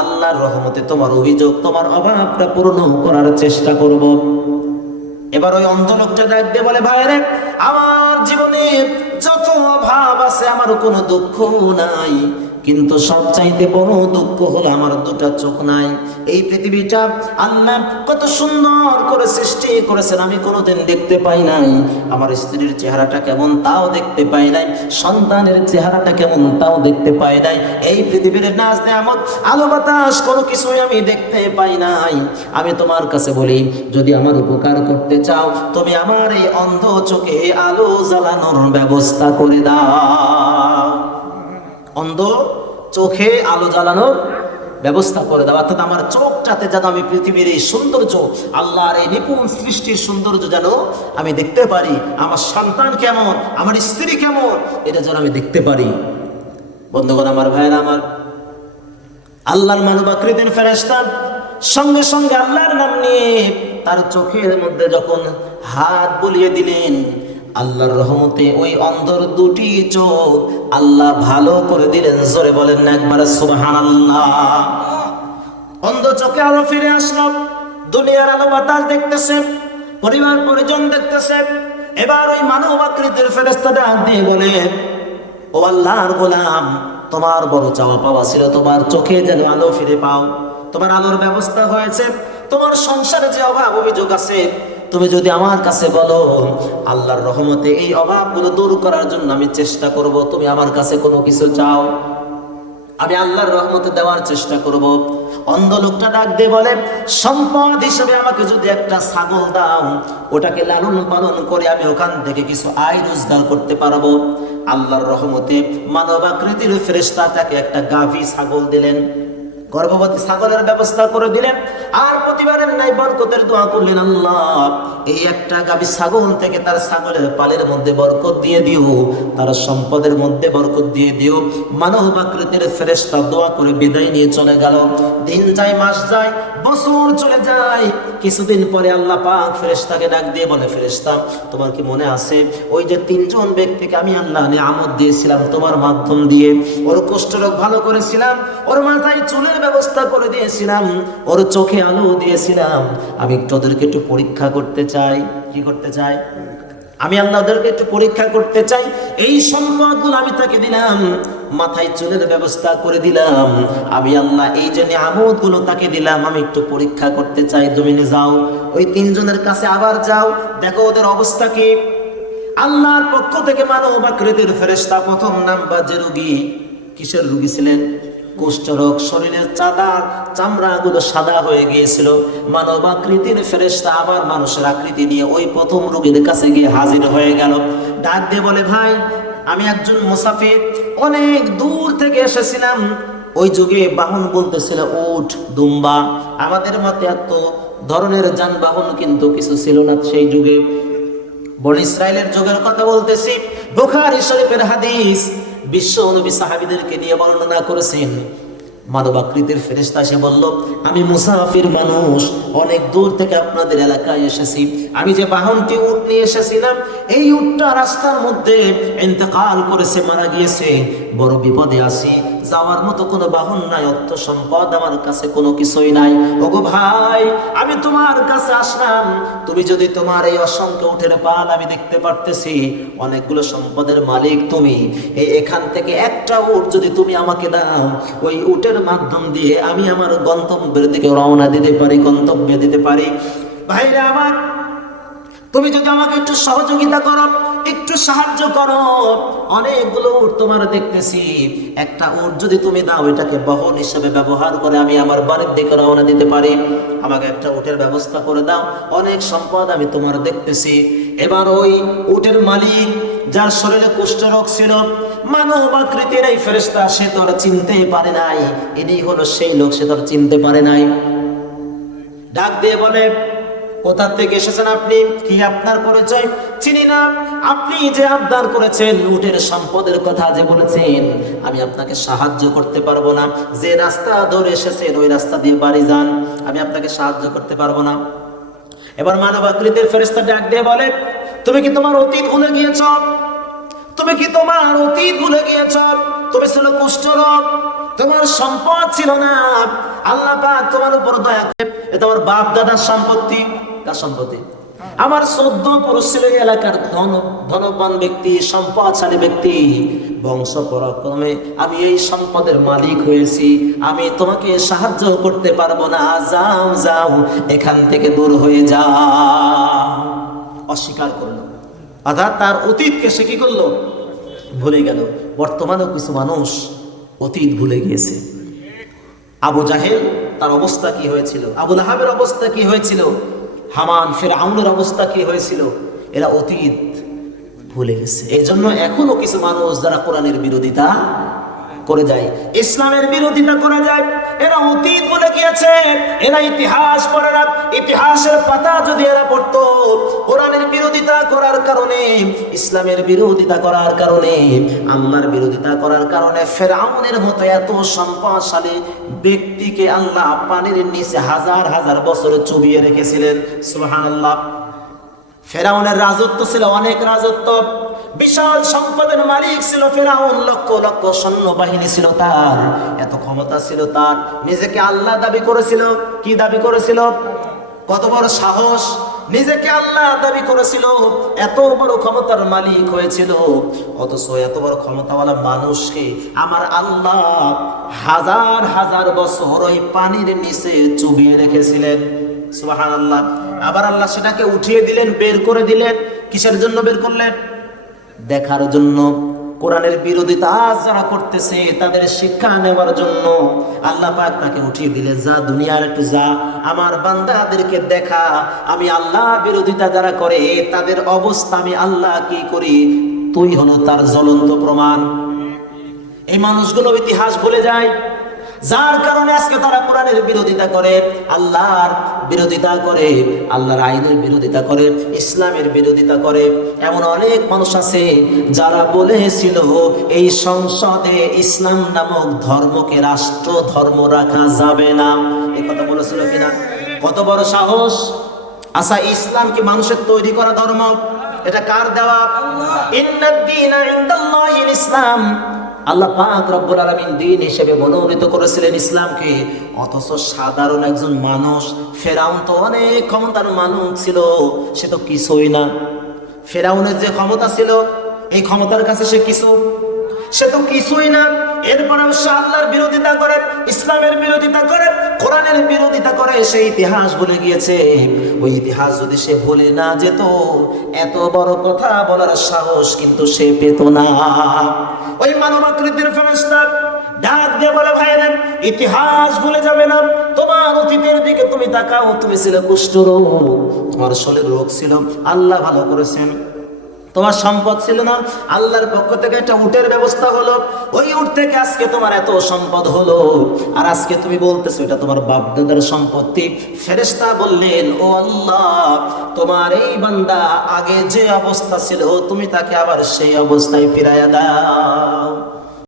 আল্লাহর রহমতে তোমার অভিযোগ, তোমার অভাবটা পূর্ণ করার চেষ্টা করব। এবার ওই অন্ধ লোকটা ডাক দিয়ে বলে, ভাই রে, আমার জীবনে যত অভাব আছে, আমার কোনো দুঃখ নাই, কিন্তু সবচাইতে বড় দুঃখ হলো আমার দুটা চোখ নাই। এই পৃথিবীটা আল্লাহ কত সুন্দর করে সৃষ্টি করেছেন, আমি কোনোদিন দেখতে পাই নাই। আমার স্ত্রীর চেহারাটা কেমন তাও দেখতে পাই নাই, সন্তানের চেহারাটা কেমন তাও দেখতে পাই নাই। এই পৃথিবীর নাজ নেয়ামত আলো বাতাস কোনো কিছুই আমি দেখতে পাই নাই। আমি তোমার কাছে বলি, যদি আমার উপকার করতে চাও, তুমি আমার এই অন্ধ চোখে আলো জ্বালানোর ব্যবস্থা করে দাও। অন্ধ চোখে আলো জ্বালানোর ব্যবস্থা করে দাও, অর্থাৎ আমার চোখটাতে যেন আমি পৃথিবীর এই সৌন্দর্য, আল্লাহর এই নিপুণ সৃষ্টির সৌন্দর্য যেন আমি দেখতে পারি, আমার সন্তান কেমন, আমার স্ত্রী কেমন, এটা যেন আমি দেখতে পারি। বন্ধুগণ আমার, ভাইয়েরা আমার, আল্লাহর মানব আকৃতির ফেরেশতা সঙ্গে সঙ্গে আল্লাহর নাম নিয়ে তার চোখের মধ্যে যখন হাত বুলিয়ে দিলেন, আল্লাহর রহমতে ওই অন্ধর দুটি চোখ আল্লাহ ভালো করে দিলেন। জোরে বলেন না একবার সুবহানাল্লাহ। অন্ধ চোখে আলো ফিরে আসলো, দুনিয়ার আলো বাতাস দেখতেছে, পরিবার পরিজন দেখতেছে। এবার ওই মানব আকৃতির ফেরেশতা ডাক দিয়ে বলে, ও আল্লাহর গোলাম, তোমার বড় চাওয়া পাওয়া ছিল, তোমার চোখে যেন আলো ফিরে পাও, তোমার আলোর ব্যবস্থা হয়েছে, তোমার সংসারে যে অভাব অভিযোগ আছে, তুমি যদি আমার কাছে বলো, আল্লাহর রহমতে এই অভাবগুলো দূর করার জন্য আমি চেষ্টা করব। তুমি আমার কাছে কোনো কিছু চাও, আমি আল্লাহর রহমতে দেওয়ার চেষ্টা করব। অন্ধ লোকটা ডাক দিয়ে বলে, সম্পদ হিসেবে আমাকে যদি একটা ছাগল দাও, ওটাকে লালন পালন করে আমি ওখান থেকে কিছু আয় রোজগার করতে পারবো। আল্লাহর রহমতে মানব আকৃতির ফেরেশতা তাকে একটা গাভী ছাগল দিলেন, গর্ভবতী ছাগলের ব্যবস্থা করে দিলেন। আর প্রতিবারের ন্যায় বরকতের দোয়া করলেন, আল্লাহ এই একটা গাভী ছাগল থেকে তার ছাগলের পালের মধ্যে বরকত দিয়ে দিও, তার সম্পদের মধ্যে বরকত দিয়ে দিও। মানব আকৃতির ফেরেশতা দোয়া করে বিদায় নিয়ে চলে গেল। দিন যায়, মাস যায়, বছর চলে যায়। কিছুদিন পরে আল্লাহ পাক ফেরেশতাকে ডাক দিয়ে বলে, ফেরেশতা, তোমার কি মনে আছে ওই যে তিনজন ব্যক্তিকে আমি আল্লাহ নিয়ামত দিয়েছিলাম তোমার মাধ্যম দিয়ে, ওর কুষ্ঠরোগ ভালো করেছিলাম, ওর মাথায় চুলের ব্যবস্থা করে দিয়েছিলাম, ওর চোখে আলো দিয়েছিলাম, আমি একটু ওদেরকে একটু পরীক্ষা করতে চাই। কি করতে চাই? আমি আল্লাহ ওদেরকে একটু পরীক্ষা করতে চাই। এই সম্পদগুলো আমি তাকে দিলাম, মাথায় চুলের ব্যবস্থা করে দিলাম, আমি আল্লাহ এই যে নিয়ামতগুলো তাকে দিলাম, আমি একটু পরীক্ষা করতে চাই। জমিনে যাও, ওই তিনজনের কাছে আবার যাও, দেখো ওদের অবস্থা কি। আল্লাহর পক্ষ থেকে মানব আকৃতির ফেরেশতা প্রথম নাম্বার যে রোগী, কিসের রোগী ছিলেন? কুষ্ঠরোগ, শরীরের চামড়াগুলো সাদা হয়ে গিয়েছিল। মানব আকৃতির ফেরেশতা আবার মানুষের আকৃতি নিয়ে ওই প্রথম রোগীর কাছে গিয়ে হাজির হয়ে গেল। ডাক দিয়ে বলে, ভাই, আমি একজন মুসাফির, অনেক দূর থেকে এসেছিলাম। ওই যুগে বাহন বলতেছিল উট, দুম্বা, আমাদের মতে এত ধরনের যানবাহন কিন্তু কিছু ছিল না সেই যুগে। বনী ইসরাইলের যুগের কথা বলতেছি। বুখারী শরীফের হাদিস, বিশ্ব নবী সাহাবীদেরকে নিয়ে বর্ণনা করেছেন। মানব আকৃতির ফেরেশতা এসে বলল, আমি মুসাফির মানুষ, অনেক দূর থেকে আপনাদের এলাকায় এসেছি। আমি যে বাহনটি উট নিয়ে এসেছিলাম, এই উটটা রাস্তার মধ্যে ইন্তেকাল করেছে, মারা গিয়েছে, বড় বিপদে আছি, যাওয়ার মতো কোনো বাহন নাই, অর্থ সম্পদ আমার কাছে কোনো কিছুই নাই। ওগো ভাই, আমি তোমার কাছে আসলাম, তুমি যদি তোমার এই অসংখ্য উটের পাল আমি দেখতে পারতেছি, অনেকগুলো সম্পদের মালিক তুমি, এখান থেকে একটা উট যদি তুমি আমাকে দাও, ওই উটের মাধ্যম দিয়ে আমি আমার গন্তব্যের দিকে রওনা দিতে পারি, গন্তব্যে দিতে পারি। ভাইরা আমার, তুমি যদি আমাকে একটু সহযোগিতা করো, একটু সাহায্য করো, অনেকগুলো উট তোমার দেখতেছি, একটা উট যদি তুমি দাও এটাকে বহন হিসেবে ব্যবহার করে আমি আমার বাড়ির দিকে রওনা দিতে পারি, আমাকে একটা উটের ব্যবস্থা করে দাও, অনেক সম্পদ আমি তোমার দেখতেছি। এবার ওই উটের মালিক, যার শরীরে কুষ্ঠরোগ ছিল, মানব আকৃতির এই ফেরেশতা, সে তো আর চিনতেই পারে নাই ইনি হলো সেই লোক, সে তো আর চিনতে পারে নাই। ডাক দিয়ে বলে, কোথা থেকে এসেছেন আপনি, কি আপনার পরিচয়? চিনি না। আপনি যে আবদার করেছেন, উটের সম্পদের কথা যে বলেছেন, আমি আপনাকে সাহায্য করতে পারবো না। যে রাস্তা ধরে এসেছেন ওই রাস্তা দিয়ে বাড়ি যান, আমি আপনাকে সাহায্য করতে পারবো না। এবার মানব আকৃতির ফেরেশতা ডাক দিয়ে বলে, তুমি কি তোমার অতীত ভুলে গিয়েছ? তুমি কি তোমার অতীত ভুলে গিয়েছ? তুমি ছিল কুষ্ঠরোগ, তোমার সম্পদ ছিল না। আল্লাহ পাক তোমার উপর দয়া করে, এটা তোমার বাপ দাদার সম্পত্তি। কার সম্পত্তি? আমার 14 পুরুষ ছিল এই এলাকার ধনবান ব্যক্তি, সম্পদশালী ব্যক্তি, বংশ পরাক্রমে আমি এই সম্পদের মালিক হয়েছি, আমি তোমাকে সাহায্য করতে পারবো না, যাও যাও এখান থেকে দূর হয়ে যাও। অস্বীকার করলো, অর্থাৎ তার অতীতকে সে কি করলো? ভুলে গেল। বর্তমানেও কিছু মানুষ অতীত ভুলে গিয়েছে। আবু জাহেল, তার অবস্থা কি হয়েছিল? আবু লাহাবের অবস্থা কি হয়েছিল? হামান, ফিরআউনের অবস্থা কি হয়েছিল? এরা অতীত ভুলে গেছে। এই জন্য এখনো কিছু মানুষ যারা কোরআনের বিরোধিতা করে যায়, ইসলামের বিরোধিতা করে যায়, এরা অতীত ভুলে গিয়েছে। এরা ইতিহাস পড়ে না। ইতিহাসের পাতা যদি এরা পড়তো, কোরআনের বিরোধিতা করার কারণে, ইসলামের বিরোধিতা করার কারণে, আল্লাহর বিরোধিতা করার কারণে ফিরআউনের মতো এত সম্পদশালী ব্যক্তিকে আল্লাহ পানির নিচে হাজার হাজার বছর চুবিয়ে রেখেছিলেন। সুবহানাল্লাহ। ফেরাউনের রাজত্ব ছিল অনেক রাজত্ব, বিশাল সম্পদের মালিক ছিল ফেরাউন, লক্ষ লক্ষ সৈন্যবাহিনী ছিল তার, এত ক্ষমতা ছিল তার। নিজেকে আল্লাহ দাবি করেছিল। কি দাবি করেছিল? কত বড় সাহস! নিজেকে আল্লাহ দাবি করেছিল, এত বড় ক্ষমতার মালিক হয়েছিল। অথচ এত বড় ক্ষমতাওয়ালা মানুষকে আমার আল্লাহ হাজার হাজার বছর ওই পানির নিচে চুবিয়ে রেখেছিলেন। সুবহানাল্লাহ। আবার আল্লাহ সেটাকে উঠিয়ে দিলেন, বের করে দিলেন। কিসের জন্য বের করলেন? দেখার জন্য। কোরআনের বিরোধিতা যারা করতেছে তাদের শিক্ষা নেওয়ার জন্য আল্লাহ পাক তাকে উঠিয়ে দিলেন, যা দুনিয়ার একটু যা, আমার বান্দাদেরকে দেখা আমি আল্লাহ বিরোধিতা যারা করে তাদের অবস্থা আমি আল্লাহ কি করি, তুই হলো তার জ্বলন্ত প্রমাণ। এই মানুষগুলো ইতিহাস ভুলে যায়, যার কারণে আজকে তারা কোরআনের বিরোধিতা করে, আল্লাহর বিরোধিতা করে, আল্লাহর আইনের বিরোধিতা করে, ইসলামের বিরোধিতা করে। এমন অনেক মানুষ আছে যারা বলেছিল এই সংসদে ইসলাম নামক ধর্মকে রাষ্ট্র ধর্ম রাখা যাবে না। এই কথা বলেছিল কিনা? কত বড় সাহস! আচ্ছা, ইসলাম কি মানুষের তৈরি করা ধর্ম? এটা কার দেওয়া? ইন্নাদ দীনা ইনদাল্লাহিল ইসলাম। আল্লাহ পাক রব্বুল আলামিন দ্বীন হিসেবে মনোনীত করেছিলেন ইসলামকে। অথচ সাধারণ একজন মানুষ, ফেরাউন তো অনেক ক্ষমতার মানুষ ছিল, সে তো কিছুই না। ফেরাউনের যে ক্ষমতা ছিল, এই ক্ষমতার কাছে সে তো কিছুই না। এরপরেও সে আল্লাহর বিরোধিতা করে, ইসলামের বিরোধিতা করে, কোরআনের বিরোধিতা করে। সেই ইতিহাস ভুলে গিয়েছে। ওই ইতিহাস যদি সে ভুলে না যেত, এত বড় কথা বলার সাহস কিন্তু সে পেত না। ওই মানব আকৃতির ফেরেশতা ডাক দিয়ে বলে, ভাইরা, ইতিহাস ভুলে যাবে না। তোমার অতীতের দিকে তুমি তাকাও, তুমি ছিলে কুষ্ঠরোগ, তোমার শরীর রোগ ছিল, আল্লাহ ভালো করেছেন। তোমার সম্পদ ছিল না, আল্লাহর পক্ষ থেকে একটা উটের ব্যবস্থা হলো, ওই উট থেকে আজকে তোমার এত সম্পদ হলো। আর আজকে তুমি বলতেছো এটা তোমার বাপ দাদার সম্পত্তি। ফেরেশতা বললেন, ও আল্লাহ, তোমার এই বান্দা আগে যে অবস্থা ছিল তুমি তাকে আবার সেই অবস্থায় ফিরাইয়া দাও।